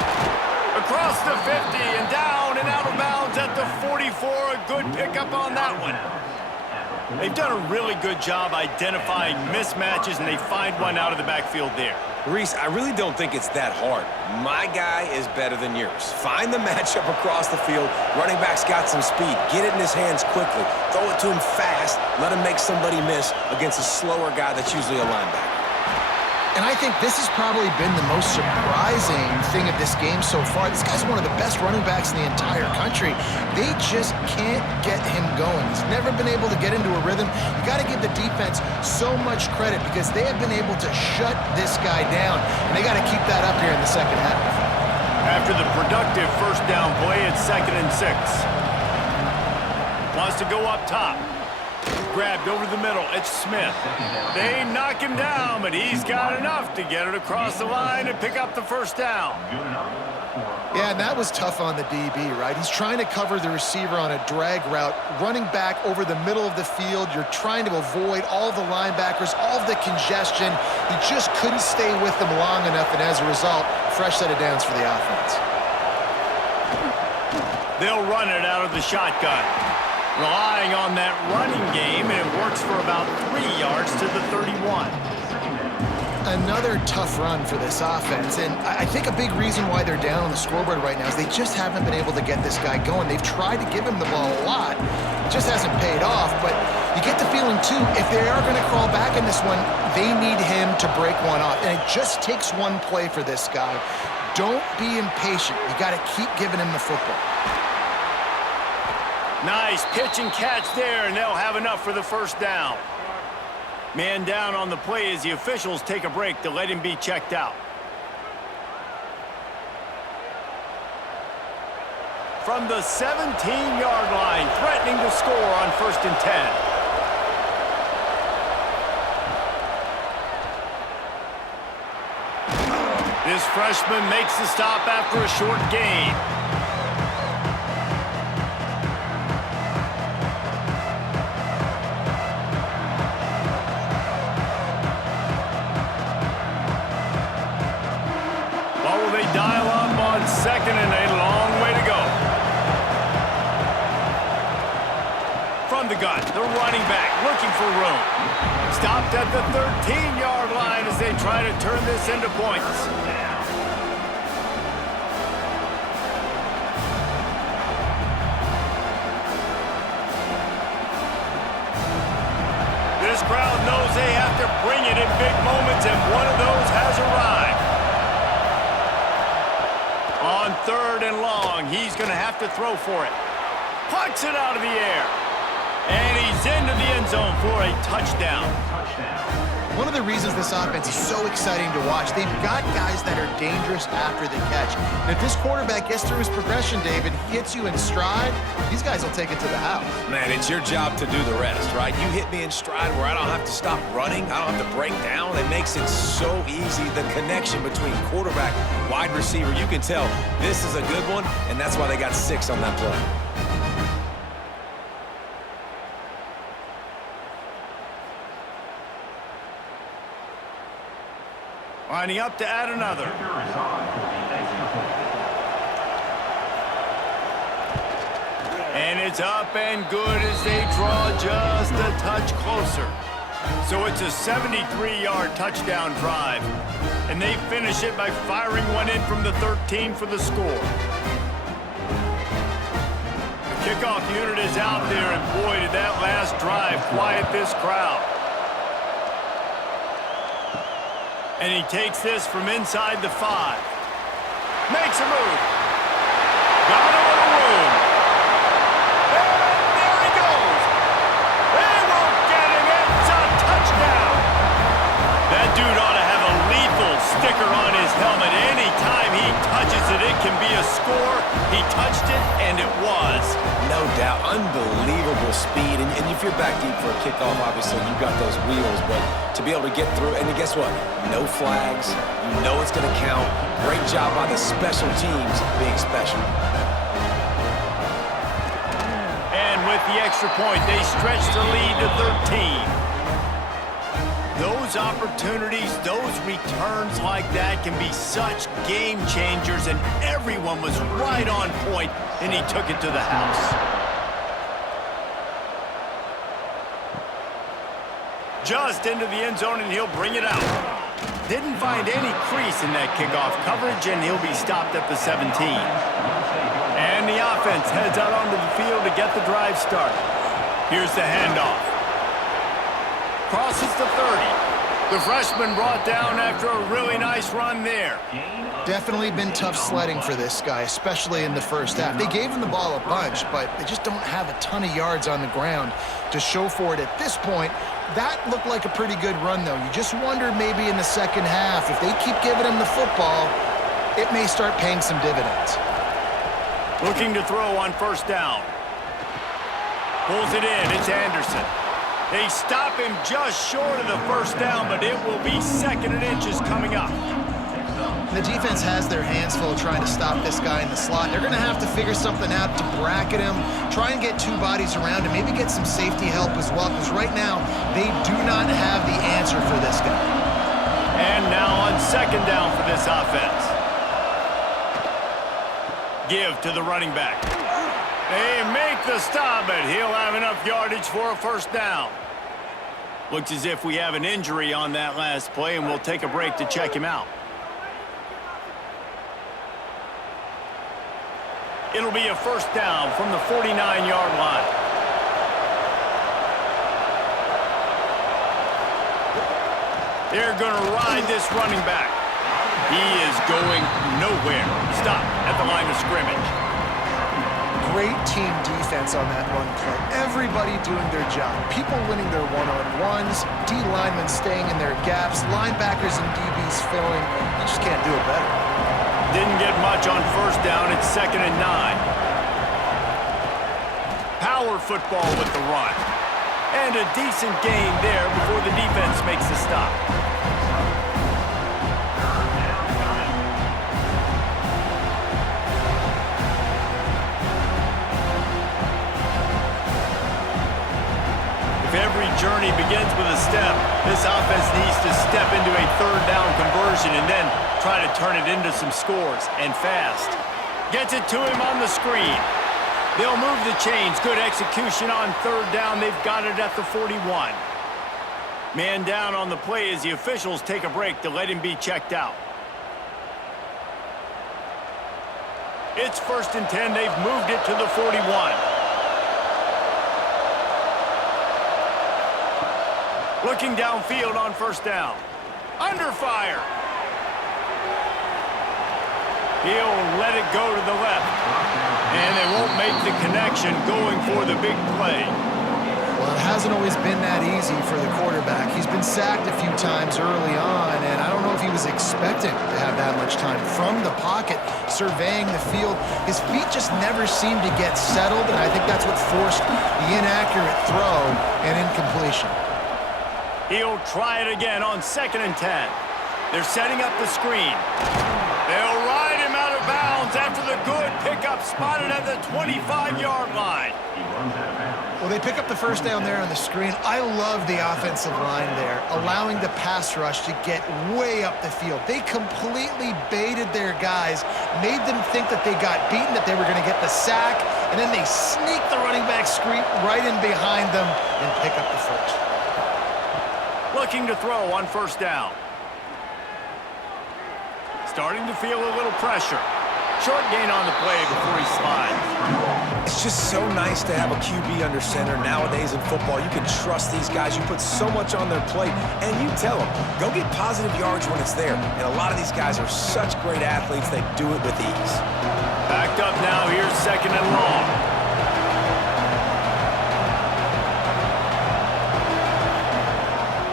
Across the 50 and down and out of bounds at the 44. A good pickup on that one. They've done a really good job identifying mismatches, and they find one out of the backfield there. Reese, I really don't think it's that hard. My guy is better than yours. Find the matchup across the field. Running back's got some speed. Get it in his hands quickly. Throw it to him fast. Let him make somebody miss against a slower guy that's usually a linebacker. And I think this has probably been the most surprising thing of this game so far. This guy's one of the best running backs in the entire country. They just can't get him going. He's never been able to get into a rhythm. You got to give the defense so much credit because they have been able to shut this guy down, and they got to keep that up here in the 2nd half. After the productive 1st down play, it's 2nd and 6. Wants to go up top. Grabbed over the middle. It's Smith. They knock him down, but he's got enough to get it across the line and pick up the 1st down. Yeah, and that was tough on the DB, right? He's trying to cover the receiver on a drag route, running back over the middle of the field. You're trying to avoid all the linebackers, all of the congestion. He just couldn't stay with them long enough, and as a result, fresh set of downs for the offense. They'll run it out of the shotgun. Relying on that running game, and it works for about 3 yards to the 31. Another tough run for this offense, and I think a big reason why they're down on the scoreboard right now is they just haven't been able to get this guy going. They've tried to give him the ball a lot. It just hasn't paid off, but you get the feeling, too, if they are going to crawl back in this one, they need him to break one off, and it just takes one play for this guy. Don't be impatient. You got to keep giving him the football. Nice pitch and catch there, and they'll have enough for the 1st down. Man down on the play as the officials take a break to let him be checked out. From the 17-yard line, threatening to score on 1st and 10. This freshman makes the stop after a short gain. on second and a long way to go. From the gun, the running back looking for room. Stopped at the 13-yard line as they try to turn this into points. This crowd knows they have to bring it in big moments, and one of those has arrived. On third and long, he's going to have to throw for it. Pucks it out of the air. And he's into the end zone for a touchdown. One of the reasons this offense is so exciting to watch, they've got guys that are dangerous after the catch. And if this quarterback gets through his progression, David, he hits you in stride, these guys will take it to the house. Man, it's your job to do the rest, right? You hit me in stride where I don't have to stop running. I don't have to break down. It makes it so easy. The connection between quarterback, wide receiver, you can tell this is a good one, and that's why they got 6 on that play. Lining up to add another. And it's up and good as they draw just a touch closer. So it's a 73-yard touchdown drive. And they finish it by firing one in from the 13 for the score. The kickoff unit is out there, and boy, did that last drive quiet this crowd. And he takes this from inside the 5. Makes a move. Got a little room. And there he goes. They won't get him. It's a touchdown. That dude ought to have a lethal sticker on his helmet. Anytime he touches it, it can be a score. He touched it, and it was. No doubt. Unbelievable speed. And if you're back deep for a kickoff, obviously, you've got those wheels. But to be able to get through, and guess what? No flags. You know it's going to count. Great job by the special teams being special. And with the extra point, they stretch the lead to 13. Those opportunities, those returns like that can be such game changers, and everyone was right on point, and he took it to the house. Just into the end zone, and he'll bring it out. Didn't find any crease in that kickoff coverage, and he'll be stopped at the 17. And the offense heads out onto the field to get the drive started. Here's the handoff. Crosses the 30. The freshman brought down after a really nice run there. Definitely been tough sledding for this guy, especially in the first half. They gave him the ball a bunch, but they just don't have a ton of yards on the ground to show for it at this point. That looked like a pretty good run, though. You just wonder maybe in the second half, if they keep giving him the football, it may start paying some dividends. Looking to throw on first down. Pulls it in. It's Anderson. They stop him just short of the first down, but it will be second and inches coming up. The defense has their hands full trying to stop this guy in the slot. They're going to have to figure something out to bracket him, try and get 2 bodies around him, maybe get some safety help as well, because right now they do not have the answer for this guy. And now on second down for this offense. Give to the running back. They make the stop, but he'll have enough yardage for a first down. Looks as if we have an injury on that last play, and we'll take a break to check him out. It'll be a first down from the 49-yard line. They're going to ride this running back. He is going nowhere. Stop at the line of scrimmage. Great team defense on that run play. Everybody doing their job. People winning their one-on-ones, D linemen staying in their gaps, linebackers and DBs filling. You just can't do it better. Didn't get much on first down. It's 2nd and 9. Power football with the run. And a decent gain there before the defense makes the stop. If every journey begins with a step, this offense needs to step into a third down conversion and then try to turn it into some scores, and fast. Gets it to him on the screen. They'll move the chains. Good execution on third down. They've got it at the 41. Man down on the play as the officials take a break to let him be checked out. It's 1st and 10. They've moved it to the 41. Looking downfield on 1st down. Under fire. He'll let it go to the left. And they won't make the connection going for the big play. Well, it hasn't always been that easy for the quarterback. He's been sacked a few times early on, and I don't know if he was expecting to have that much time from the pocket, surveying the field. His feet just never seem to get settled, and I think that's what forced the inaccurate throw and incompletion. He'll try it again on 2nd and 10. They're setting up the screen. They'll ride him out of bounds after the good pickup spotted at the 25-yard line. Well, they pick up the 1st down there on the screen. I love the offensive line there, allowing the pass rush to get way up the field. They completely baited their guys, made them think that they got beaten, that they were going to get the sack, and then they sneak the running back screen right in behind them and pick up the 1st. Looking to throw on 1st down. Starting to feel a little pressure. Short gain on the play before he slides. It's just so nice to have a QB under center nowadays in football. You can trust these guys. You put so much on their plate, and you tell them, go get positive yards when it's there. And a lot of these guys are such great athletes, they do it with ease. Backed up now. Here's 2nd and long.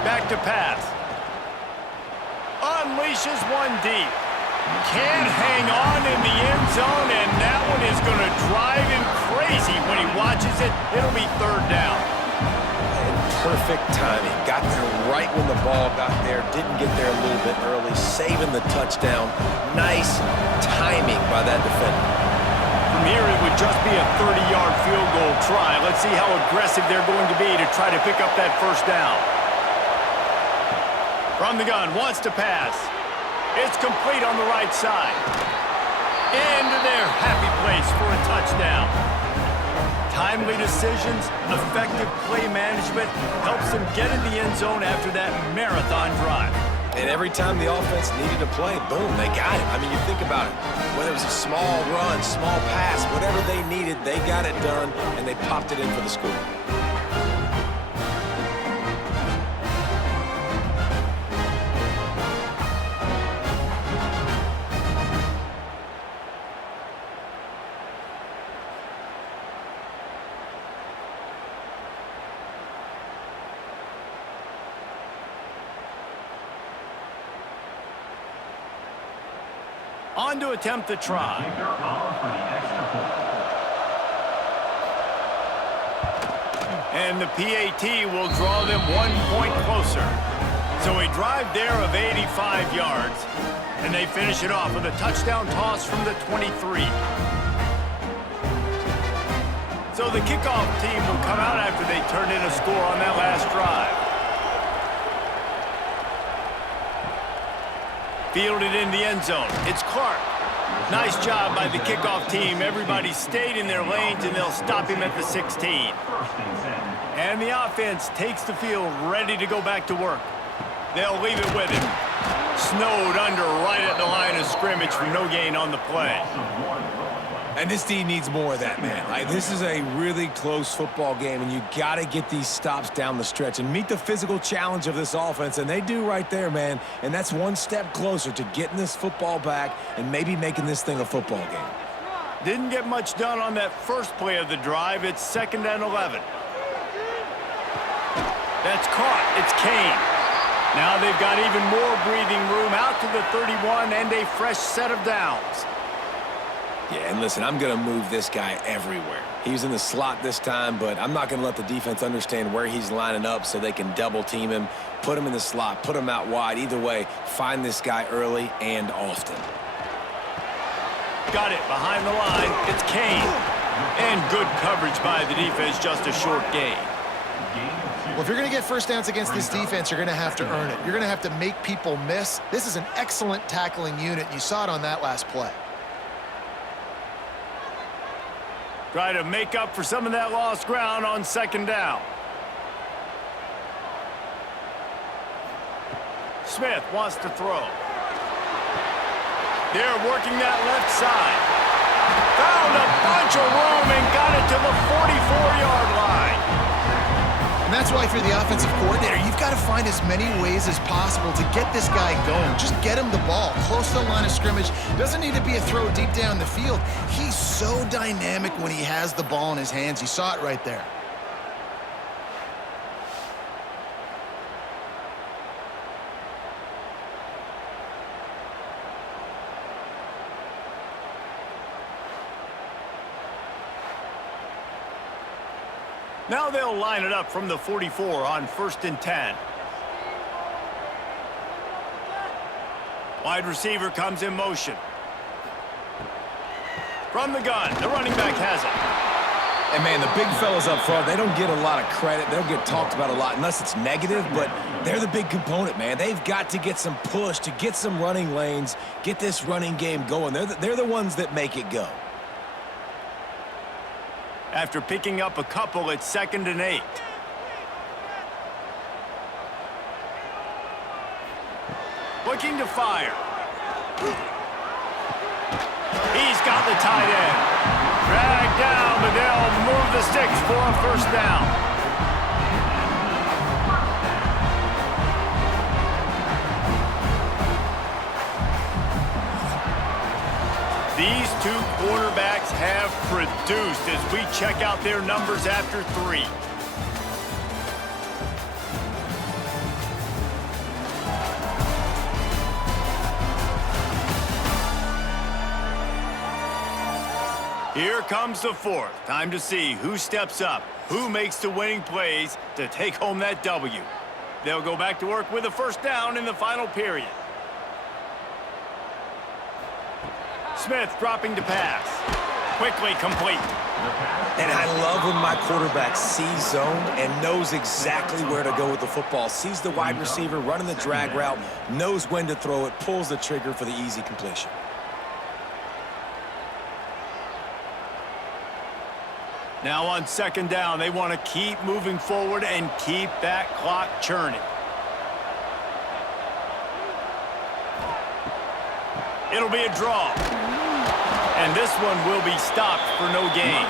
Back to pass. Unleashes one deep. Can't hang on in the end zone, and that one is going to drive him crazy when he watches it. It'll be 3rd down. And perfect timing. Got there right when the ball got there. Didn't get there a little bit early. Saving the touchdown. Nice timing by that defender. From here, it would just be a 30-yard field goal try. Let's see how aggressive they're going to be to try to pick up that 1st down. From the gun, wants to pass. It's complete on the right side. Into their happy place for a touchdown. Timely decisions, effective play management helps them get in the end zone after that marathon drive. And every time the offense needed a play, boom, they got it. I mean, you think about it. Whether it was a small run, small pass, whatever they needed, they got it done, and they popped it in for the score. On to attempt the try. And the PAT will draw them 1 point closer. So a drive there of 85 yards. And they finish it off with a touchdown toss from the 23. So the kickoff team will come out after they turned in a score on that last drive. Fielded in the end zone. It's Clark. Nice job by the kickoff team. Everybody stayed in their lanes, and they'll stop him at the 16. And the offense takes the field, ready to go back to work. They'll leave it with him. Snowed under right at the line of scrimmage for no gain on the play. And this team needs more of that, man. This is a really close football game, and you got to get these stops down the stretch and meet the physical challenge of this offense, and they do right there, man. And that's one step closer to getting this football back and maybe making this thing a football game. Didn't get much done on that first play of the drive. It's 2nd and 11. That's caught. It's Kane. Now they've got even more breathing room out to the 31 and a fresh set of downs. Yeah, and listen, I'm going to move this guy everywhere. He's in the slot this time, but I'm not going to let the defense understand where he's lining up so they can double team him, put him in the slot, put him out wide. Either way, find this guy early and often. Got it behind the line. It's Kane. And good coverage by the defense, just a short gain. Well, if you're going to get first downs against this defense, you're going to have to earn it. You're going to have to make people miss. This is an excellent tackling unit. You saw it on that last play. Try to make up for some of that lost ground on second down. Smith wants to throw. They're working that left side. Found a bunch of room and got it to the 44-yard line. And that's why if you're the offensive coordinator, you've got to find as many ways as possible to get this guy going. Just get him the ball close to the line of scrimmage. Doesn't need to be a throw deep down the field. He's so dynamic when he has the ball in his hands. You saw it right there. Now they'll line it up from the 44 on 1st and 10. Wide receiver comes in motion. From the gun, the running back has it. And, man, the big fellas up front, they don't get a lot of credit. They don't get talked about a lot unless it's negative, but they're the big component, man. They've got to get some push, to get some running lanes, get this running game going. They're the ones that make it go. After picking up a couple, it's 2nd and 8. Looking to fire. He's got the tight end. Dragged down, but they'll move the sticks for a first down. These two quarterbacks have produced as we check out their numbers after 3. Here comes the 4th. Time to see who steps up, who makes the winning plays to take home that W. They'll go back to work with a first down in the final period. Smith dropping to pass. Quickly complete. And I love when my quarterback sees zone and knows exactly where to go with the football. Sees the wide receiver running the drag route, knows when to throw it, pulls the trigger for the easy completion. Now on 2nd down, they want to keep moving forward and keep that clock churning. It'll be a draw. And this one will be stopped for no gain.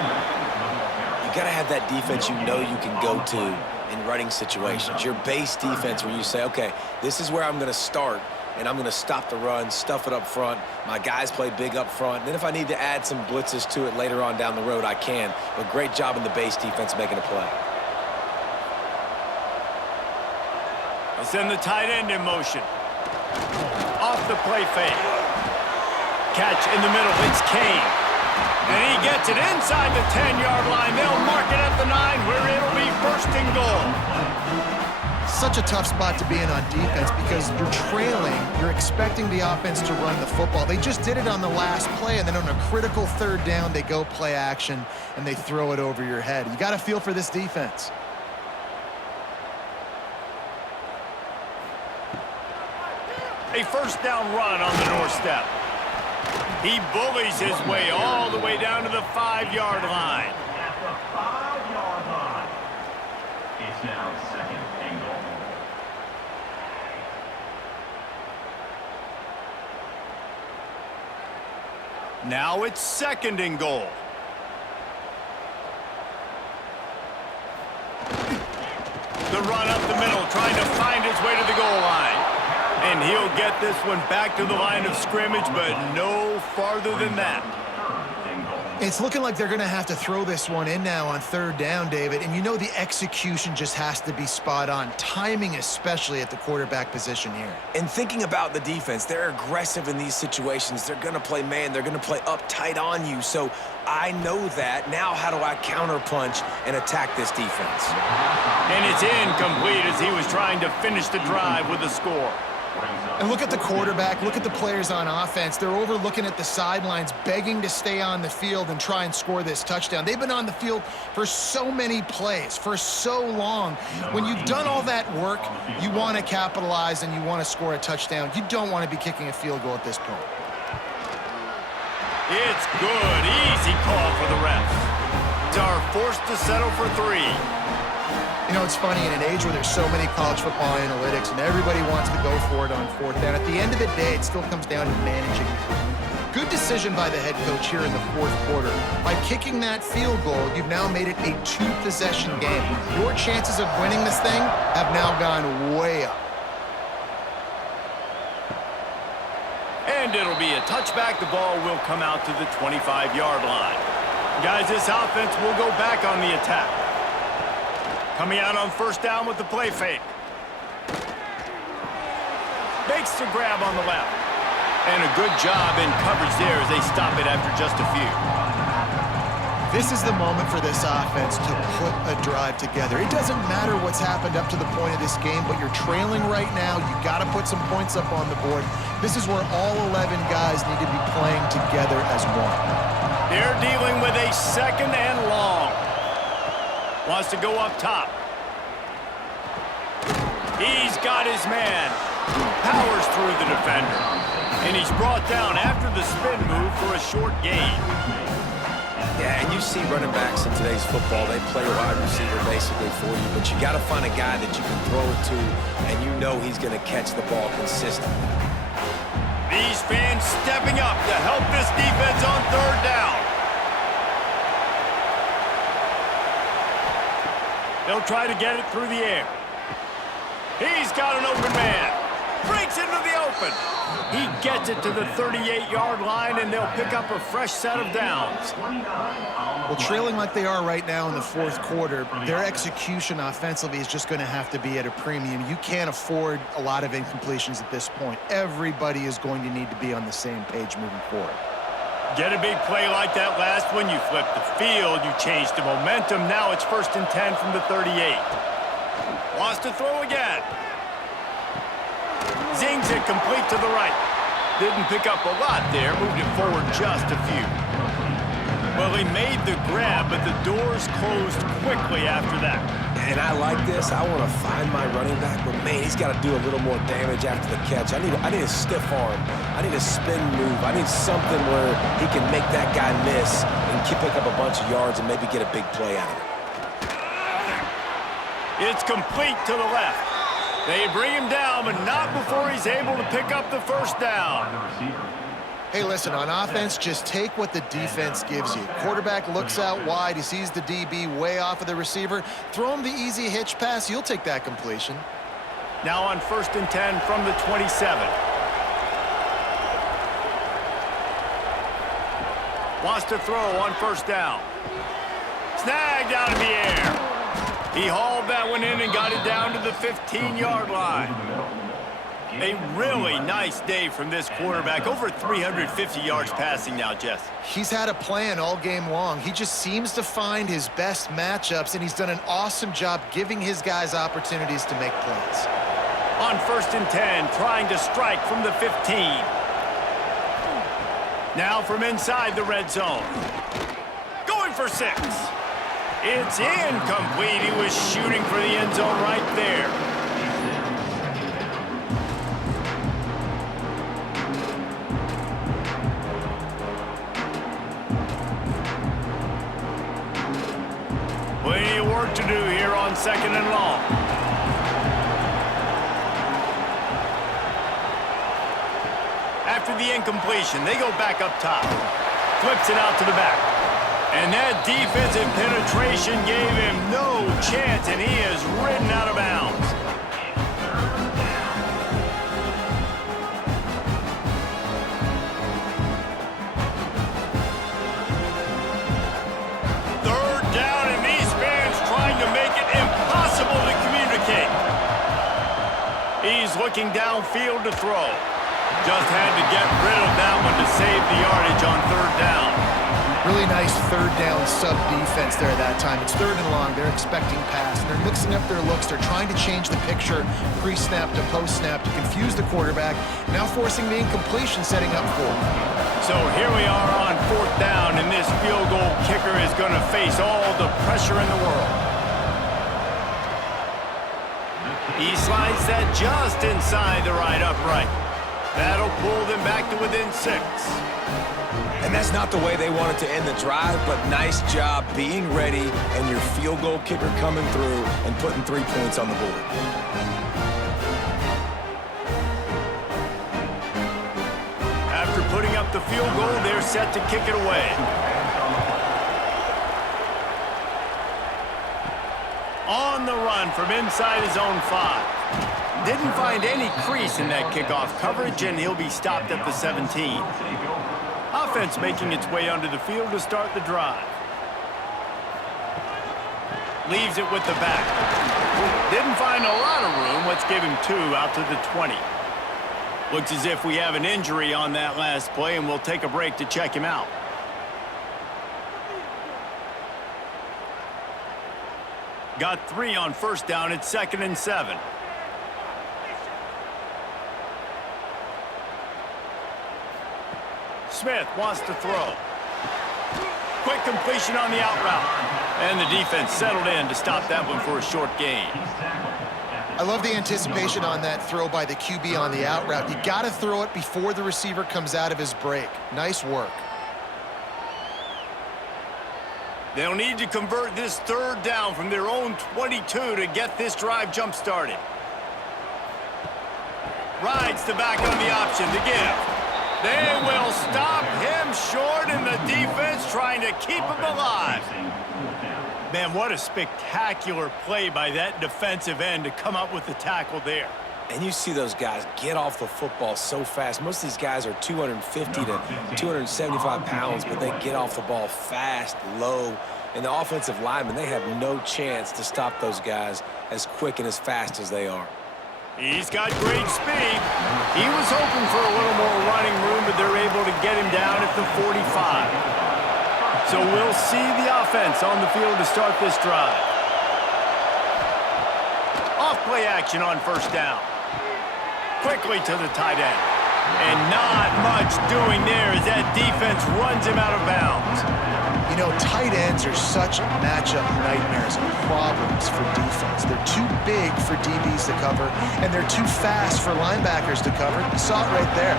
You got to have that defense you know you can go to in running situations. Your base defense where you say, okay, this is where I'm going to start, and I'm going to stop the run, stuff it up front. My guys play big up front. Then if I need to add some blitzes to it later on down the road, I can. But great job in the base defense making a play. They'll send the tight end in motion. Off the play fake. Catch in the middle, it's Kane. And he gets it inside the 10-yard line. They'll mark it at the 9 where it'll be 1st and goal. Such a tough spot to be in on defense because you're trailing. You're expecting the offense to run the football. They just did it on the last play, and then on a critical 3rd down, they go play action, and they throw it over your head. You got to feel for this defense. A first down run on the doorstep. He bullies his way all the way down to the 5-yard line. At the 5-yard line. It's now 2nd and goal. Now it's 2nd and goal. The run up the middle, trying to find his way to the goal line. And he'll get this one back to the line of scrimmage, but no farther than that. It's looking like they're going to have to throw this one in now on 3rd down, David. And you know the execution just has to be spot on. Timing especially at the quarterback position here. And thinking about the defense, they're aggressive in these situations. They're going to play man. They're going to play up tight on you. So I know that. Now how do I counterpunch and attack this defense? And it's incomplete as he was trying to finish the drive with a score. And look at the quarterback, look at the players on offense. They're over looking at the sidelines, begging to stay on the field and try and score this touchdown. They've been on the field for so many plays, for so long. When you've done all that work, you want to capitalize and you want to score a touchdown. You don't want to be kicking a field goal at this point. It's good. Easy call for the refs. Are forced to settle for 3. You know, it's funny, in an age where there's so many college football analytics and everybody wants to go for it on 4th down, at the end of the day, it still comes down to managing. Good decision by the head coach here in the 4th quarter. By kicking that field goal, you've now made it a 2-possession game. Your chances of winning this thing have now gone way up. And it'll be a touchback. The ball will come out to the 25-yard line. Guys, this offense will go back on the attack. Coming out on 1st down with the play fake. Makes the grab on the left. And a good job in coverage there as they stop it after just a few. This is the moment for this offense to put a drive together. It doesn't matter what's happened up to the point of this game, but you're trailing right now. You got to put some points up on the board. This is where all 11 guys need to be playing together as one. They're dealing with a 2nd and long. Wants to go up top. He's got his man. Powers through the defender. And he's brought down after the spin move for a short gain. Yeah, and you see running backs in today's football, they play wide receiver basically for you, but you got to find a guy that you can throw it to, and you know he's going to catch the ball consistently. These fans stepping up to help this defense on 3rd down. They'll try to get it through the air. He's got an open man. Breaks into the open. He gets it to the 38-yard line, and they'll pick up a fresh set of downs. Well, trailing like they are right now in the 4th quarter, their execution offensively is just going to have to be at a premium. You can't afford a lot of incompletions at this point. Everybody is going to need to be on the same page moving forward. Get a big play like that last one, you flip the field, you change the momentum. Now it's 1st and 10 from the 38. Wants to throw again. Zings it complete to the right. Didn't pick up a lot there, moved it forward just a few. Well, he made the grab, but the doors closed quickly after that. And I like this. I want to find my running back, but man, he's got to do a little more damage after the catch. I need a stiff arm. I need a spin move. I need something where he can make that guy miss and pick up a bunch of yards and maybe get a big play out of it. It's complete to the left. They bring him down, but not before he's able to pick up the 1st down. Hey, listen, on offense, just take what the defense gives you. Quarterback looks out wide. He sees the DB way off of the receiver. Throw him the easy hitch pass. You'll take that completion. Now on 1st and 10 from the 27. Wants to throw on 1st down. Snagged out of the air. He hauled that one in and got it down to the 15-yard line. A really nice day from this quarterback. Over 350 yards passing now, Jess. He's had a plan all game long. He just seems to find his best matchups, and he's done an awesome job giving his guys opportunities to make plays. On 1st and 10, trying to strike from the 15. Now from inside the red zone. Going for 6. It's incomplete. He was shooting for the end zone right there. Plenty of work to do here on 2nd and long. After the incompletion, they go back up top. Flips it out to the back. And that defensive penetration gave him no chance, and he is ridden out of bounds. Third down, and these fans trying to make it impossible to communicate. He's looking downfield to throw. Just had to get rid of that one to save the yardage on 3rd down. Really nice third down sub defense there that time. It's 3rd and long. They're expecting pass, and they're mixing up their looks. They're trying to change the picture pre-snap to post-snap to confuse the quarterback, now forcing the incompletion, setting up for him. So here we are on 4th down, and this field goal kicker is going to face all the pressure in the world. He slides that just inside the right upright. That'll pull them back to within 6. And that's not the way they wanted to end the drive, but nice job being ready and your field goal kicker coming through and putting 3 points on the board. After putting up the field goal, they're set to kick it away. On the run from inside his own 5. Didn't find any crease in that kickoff coverage, and he'll be stopped at the 17. Offense making its way onto the field to start the drive. Leaves it with the back. Didn't find a lot of room. Let's give him 2 out to the 20. Looks as if we have an injury on that last play, and we'll take a break to check him out. Got 3 on 1st down. It's 2nd and 7. Smith wants to throw. Quick completion on the out route. And the defense settled in to stop that one for a short gain. I love the anticipation on that throw by the QB on the out route. You got to throw it before the receiver comes out of his break. Nice work. They'll need to convert this 3rd down from their own 22 to get this drive jump-started. Rides the back on the option to give. They will stop him short, and the defense trying to keep him alive. Man, what a spectacular play by that defensive end to come up with the tackle there. And you see those guys get off the football so fast. Most of these guys are 250 to 275 pounds, but they get off the ball fast, low. And the offensive linemen, they have no chance to stop those guys as quick and as fast as they are. He's got great speed. He was hoping for a little more running room, but they're able to get him down at the 45. So we'll see the offense on the field to start this drive. Off play action on 1st down. Quickly to the tight end. And not much doing there as that defense runs him out of bounds. You know, tight ends are such matchup nightmares and problems for defense. They're too big for DBs to cover, and they're too fast for linebackers to cover. You saw it right there.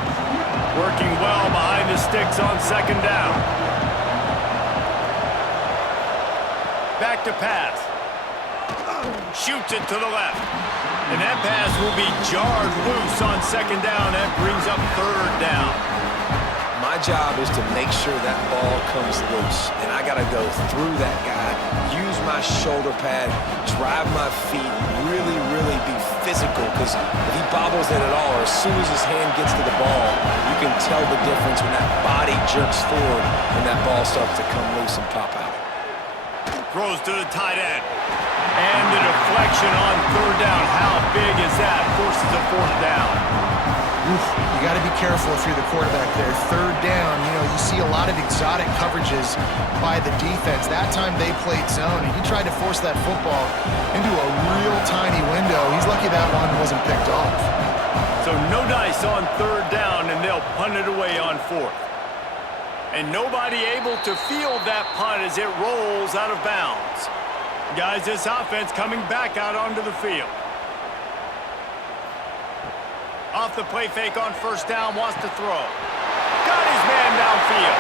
Working well behind the sticks on 2nd down. Back to pass. Shoots it to the left. And that pass will be jarred loose on 2nd down. That brings up 3rd down. My job is to make sure that ball comes loose, and I got to go through that guy, use my shoulder pad, drive my feet, really, really be physical, because if he bobbles it at all, or as soon as his hand gets to the ball, you can tell the difference when that body jerks forward and that ball starts to come loose and pop out. Throws to the tight end. And the deflection on 3rd down. How big is that? Forces a 4th down. You got to be careful if you're the quarterback there. 3rd down, you know, you see a lot of exotic coverages by the defense. That time they played zone, and he tried to force that football into a real tiny window. He's lucky that one wasn't picked off. So no dice on 3rd down, and they'll punt it away on 4th. And nobody able to field that punt as it rolls out of bounds. Guys, this offense coming back out onto the field. Off the play fake on 1st down, wants to throw. Got his man downfield.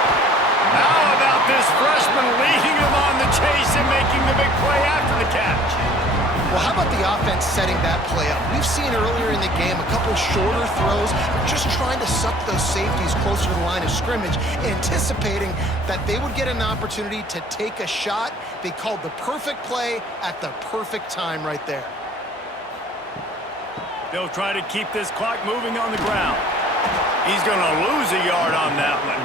How about this freshman leading him on the chase and making the big play after the catch? Well, how about the offense setting that play up? We've seen earlier in the game a couple shorter throws. They're just trying to suck those safeties closer to the line of scrimmage, anticipating that they would get an opportunity to take a shot. They called the perfect play at the perfect time right there. They'll try to keep this clock moving on the ground. He's going to lose a yard on that one.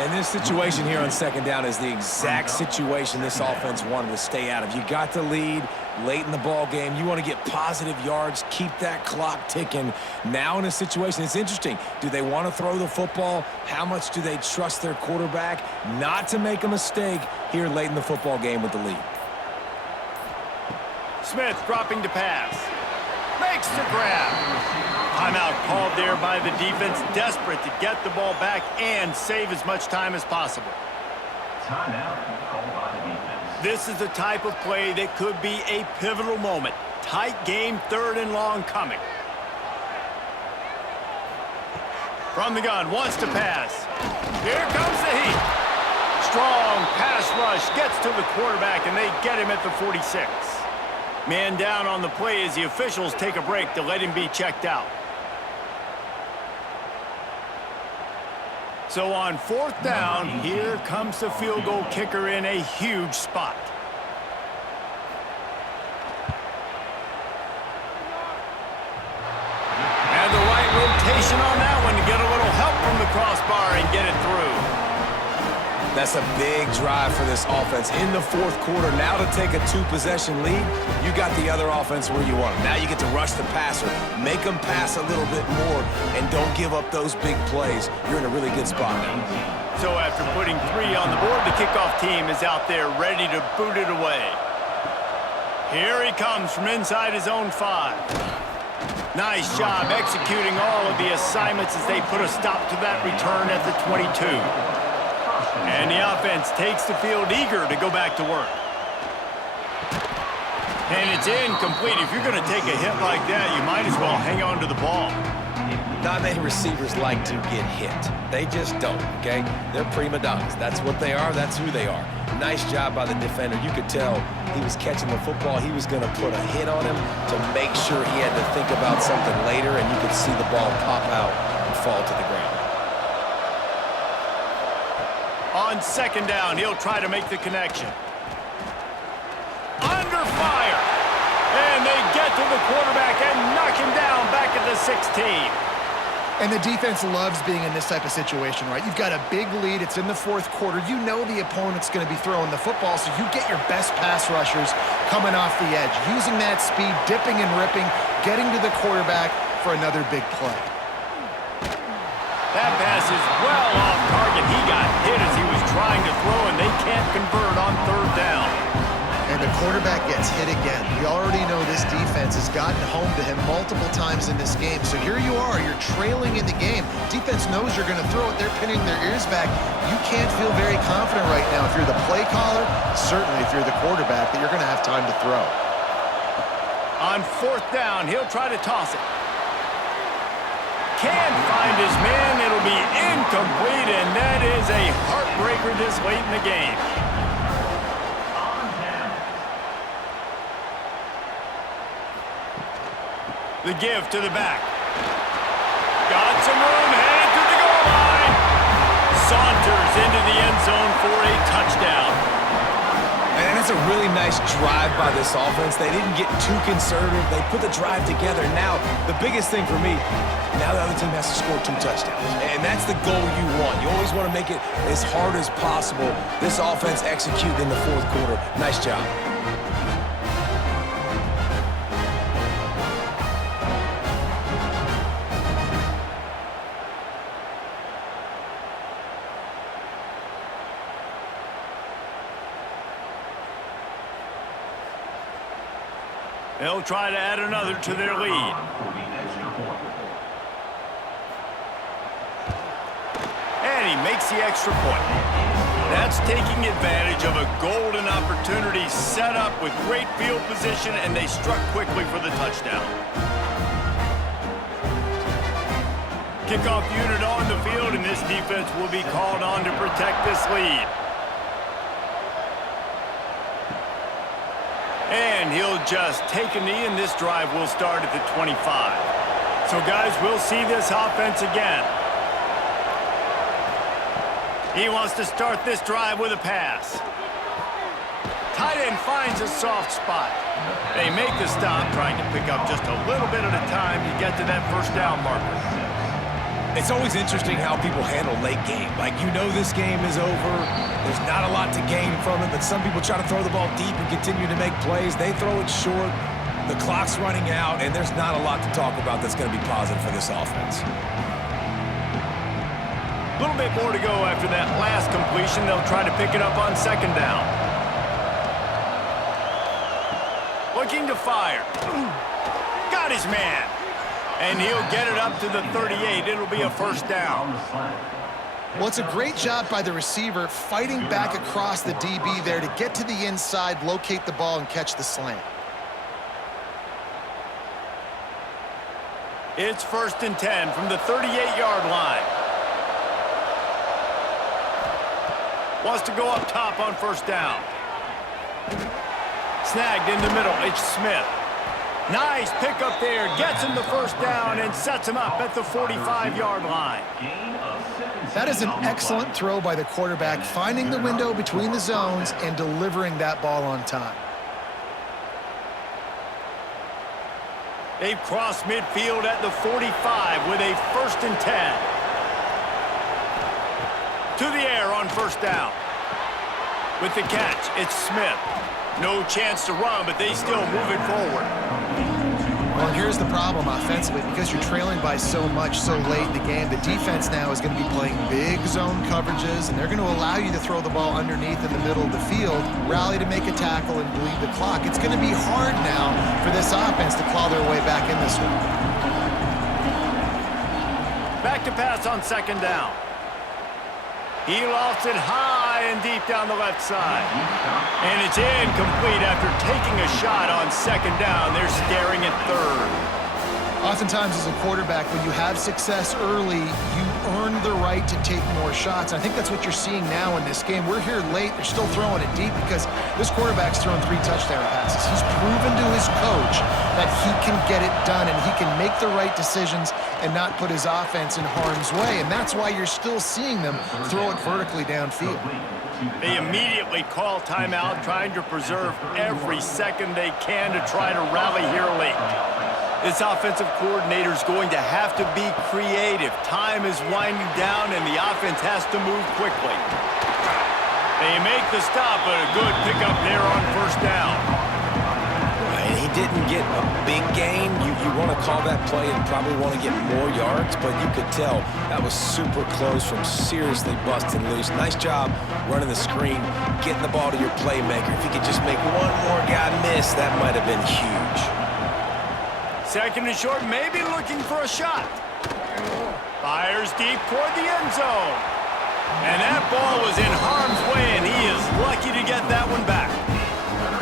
And this situation here on second down is the exact situation this offense wanted to stay out of. You got the lead late in the ball game. You want to get positive yards, keep that clock ticking. Now in a situation, it's interesting. Do they want to throw the football? How much do they trust their quarterback not to make a mistake here late in the football game with the lead? Smith dropping to pass. Makes the grab. Timeout called there by the defense, desperate to get the ball back and save as much time as possible. Timeout called by the defense. This is the type of play that could be a pivotal moment. Tight game, 3rd and long coming. From the gun, wants to pass. Here comes the heat. Strong pass rush, gets to the quarterback, and they get him at the 46. Man down on the play as the officials take a break to let him be checked out. So on 4th down, here comes the field goal kicker in a huge spot. And the right rotation on that one to get a little help from the crossbar and get it through. That's a big drive for this offense in the 4th quarter. Now to take a 2-possession lead, you got the other offense where you want them. Now you get to rush the passer, make them pass a little bit more, and don't give up those big plays. You're in a really good spot now. So after putting 3 on the board, the kickoff team is out there ready to boot it away. Here he comes from inside his own 5. Nice job executing all of the assignments as they put a stop to that return at the 22. And the offense takes the field eager to go back to work. And it's incomplete. If you're going to take a hit like that, you might as well hang on to the ball. Not many receivers like to get hit. They just don't, okay? They're prima donnas. That's what they are. That's who they are. Nice job by the defender. You could tell he was catching the football. He was going to put a hit on him to make sure he had to think about something later, and you could see the ball pop out and fall to the ground. On 2nd down, he'll try to make the connection. Under fire. And they get to the quarterback and knock him down back at the 16. And the defense loves being in this type of situation, right? You've got a big lead. It's in the 4th quarter. You know the opponent's going to be throwing the football, so you get your best pass rushers coming off the edge, using that speed, dipping and ripping, getting to the quarterback for another big play. That pass is well off target. He got hit as he was trying to throw, and they can't convert on 3rd down. And the quarterback gets hit again. We already know this defense has gotten home to him multiple times in this game. So here you are, you're trailing in the game. Defense knows you're going to throw it. They're pinning their ears back. You can't feel very confident right now if you're the play caller, certainly if you're the quarterback, that you're going to have time to throw. On 4th down, he'll try to toss it. Can't find his man. It'll be incomplete, and that is a heartbreaker this late in the game. The give to the back. Got some room, headed to the goal line. Saunters into the end zone for a touchdown. And that's a really nice drive by this offense. They didn't get too conservative. They put the drive together. Now, the biggest thing for me, now the other team has to score 2 touchdowns. And that's the goal you want. You always want to make it as hard as possible. This offense executed in the 4th quarter. Nice job. They'll try to add another to their lead. And he makes the extra point. That's taking advantage of a golden opportunity set up with great field position, and they struck quickly for the touchdown. Kickoff unit on the field, and this defense will be called on to protect this lead. And he'll just take a knee, and this drive will start at the 25. So, guys, we'll see this offense again. He wants to start this drive with a pass. Tight end finds a soft spot. They make the stop, trying to pick up just a little bit at a time to get to that 1st down marker. It's always interesting how people handle late game. Like, you know this game is over. There's not a lot to gain from it, but some people try to throw the ball deep and continue to make plays. They throw it short. The clock's running out, and there's not a lot to talk about that's going to be positive for this offense. A little bit more to go after that last completion. They'll try to pick it up on second down. Looking to fire. Got his man. And he'll get it up to the 38. It'll be a first down. Well, it's a great job by the receiver fighting back across the DB there to get to the inside, locate the ball, and catch the slant. It's 1st and 10 from the 38-yard line. Wants to go up top on first down. Snagged in the middle. It's Smith. Nice pickup there. Gets him the first down and sets him up at the 45-yard line. That is an excellent throw by the quarterback, finding the window between the zones and delivering that ball on time. They've crossed midfield at the 45 with a 1st and 10. To the air on first down. With the catch, it's Smith. No chance to run, but they still move it forward. Well, and here's the problem offensively. Because you're trailing by so much so late in the game, the defense now is going to be playing big zone coverages, and they're going to allow you to throw the ball underneath in the middle of the field, rally to make a tackle, and bleed the clock. It's going to be hard now for this offense to claw their way back in this one. Back to pass on second down. He lofts it high and deep down the left side. And it's incomplete after taking a shot on second down. They're staring at third. Oftentimes as a quarterback, when you have success early, you earn the right to take more shots. I think that's what you're seeing now in this game. We're here late. They're still throwing it deep because this quarterback's thrown 3 touchdown passes. He's proven to his coach that he can get it done and he can make the right decisions and not put his offense in harm's way. And that's why you're still seeing them throw it vertically downfield. They immediately call timeout, trying to preserve every second they can to try to rally here late. This offensive coordinator is going to have to be creative. Time is winding down, and the offense has to move quickly. They make the stop, but a good pickup there on first down. And he didn't get a big gain. You want to call that play and probably want to get more yards, but you could tell that was super close from seriously busting loose. Nice job running the screen, getting the ball to your playmaker. If he could just make one more guy miss, that might have been huge. Second and short, maybe looking for a shot. Fires deep toward the end zone. And that ball was in harm's way, and he is lucky to get that one back.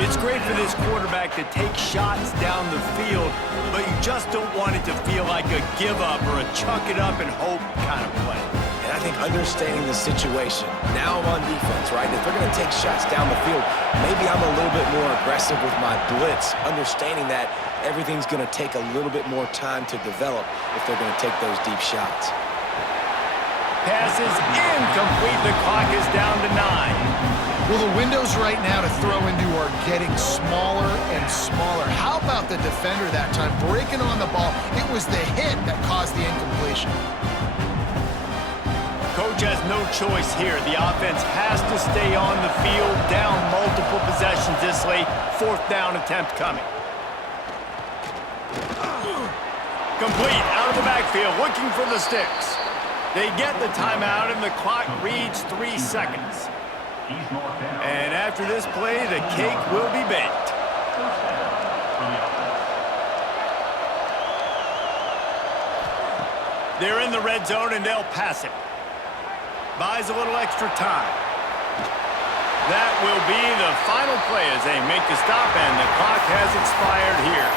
It's great for this quarterback to take shots down the field, but you just don't want it to feel like a give-up or a chuck it up and hope kind of play. And I think understanding the situation, now I'm on defense, right? If they're going to take shots down the field, maybe I'm a little bit more aggressive with my blitz, understanding that everything's going to take a little bit more time to develop if they're going to take those deep shots. Pass is incomplete. The clock is down to 9. Well, the windows right now to throw into are getting smaller and smaller. How about the defender that time breaking on the ball? It was the hit that caused the incompletion. Coach has no choice here. The offense has to stay on the field, down multiple possessions this late. 4th down attempt coming. Complete, out of the backfield, looking for the sticks. They get the timeout, and the clock reads 3 seconds. And after this play, the cake will be baked. They're in the red zone, and they'll pass it. Buys a little extra time. That will be the final play as they make the stop, and the clock has expired here.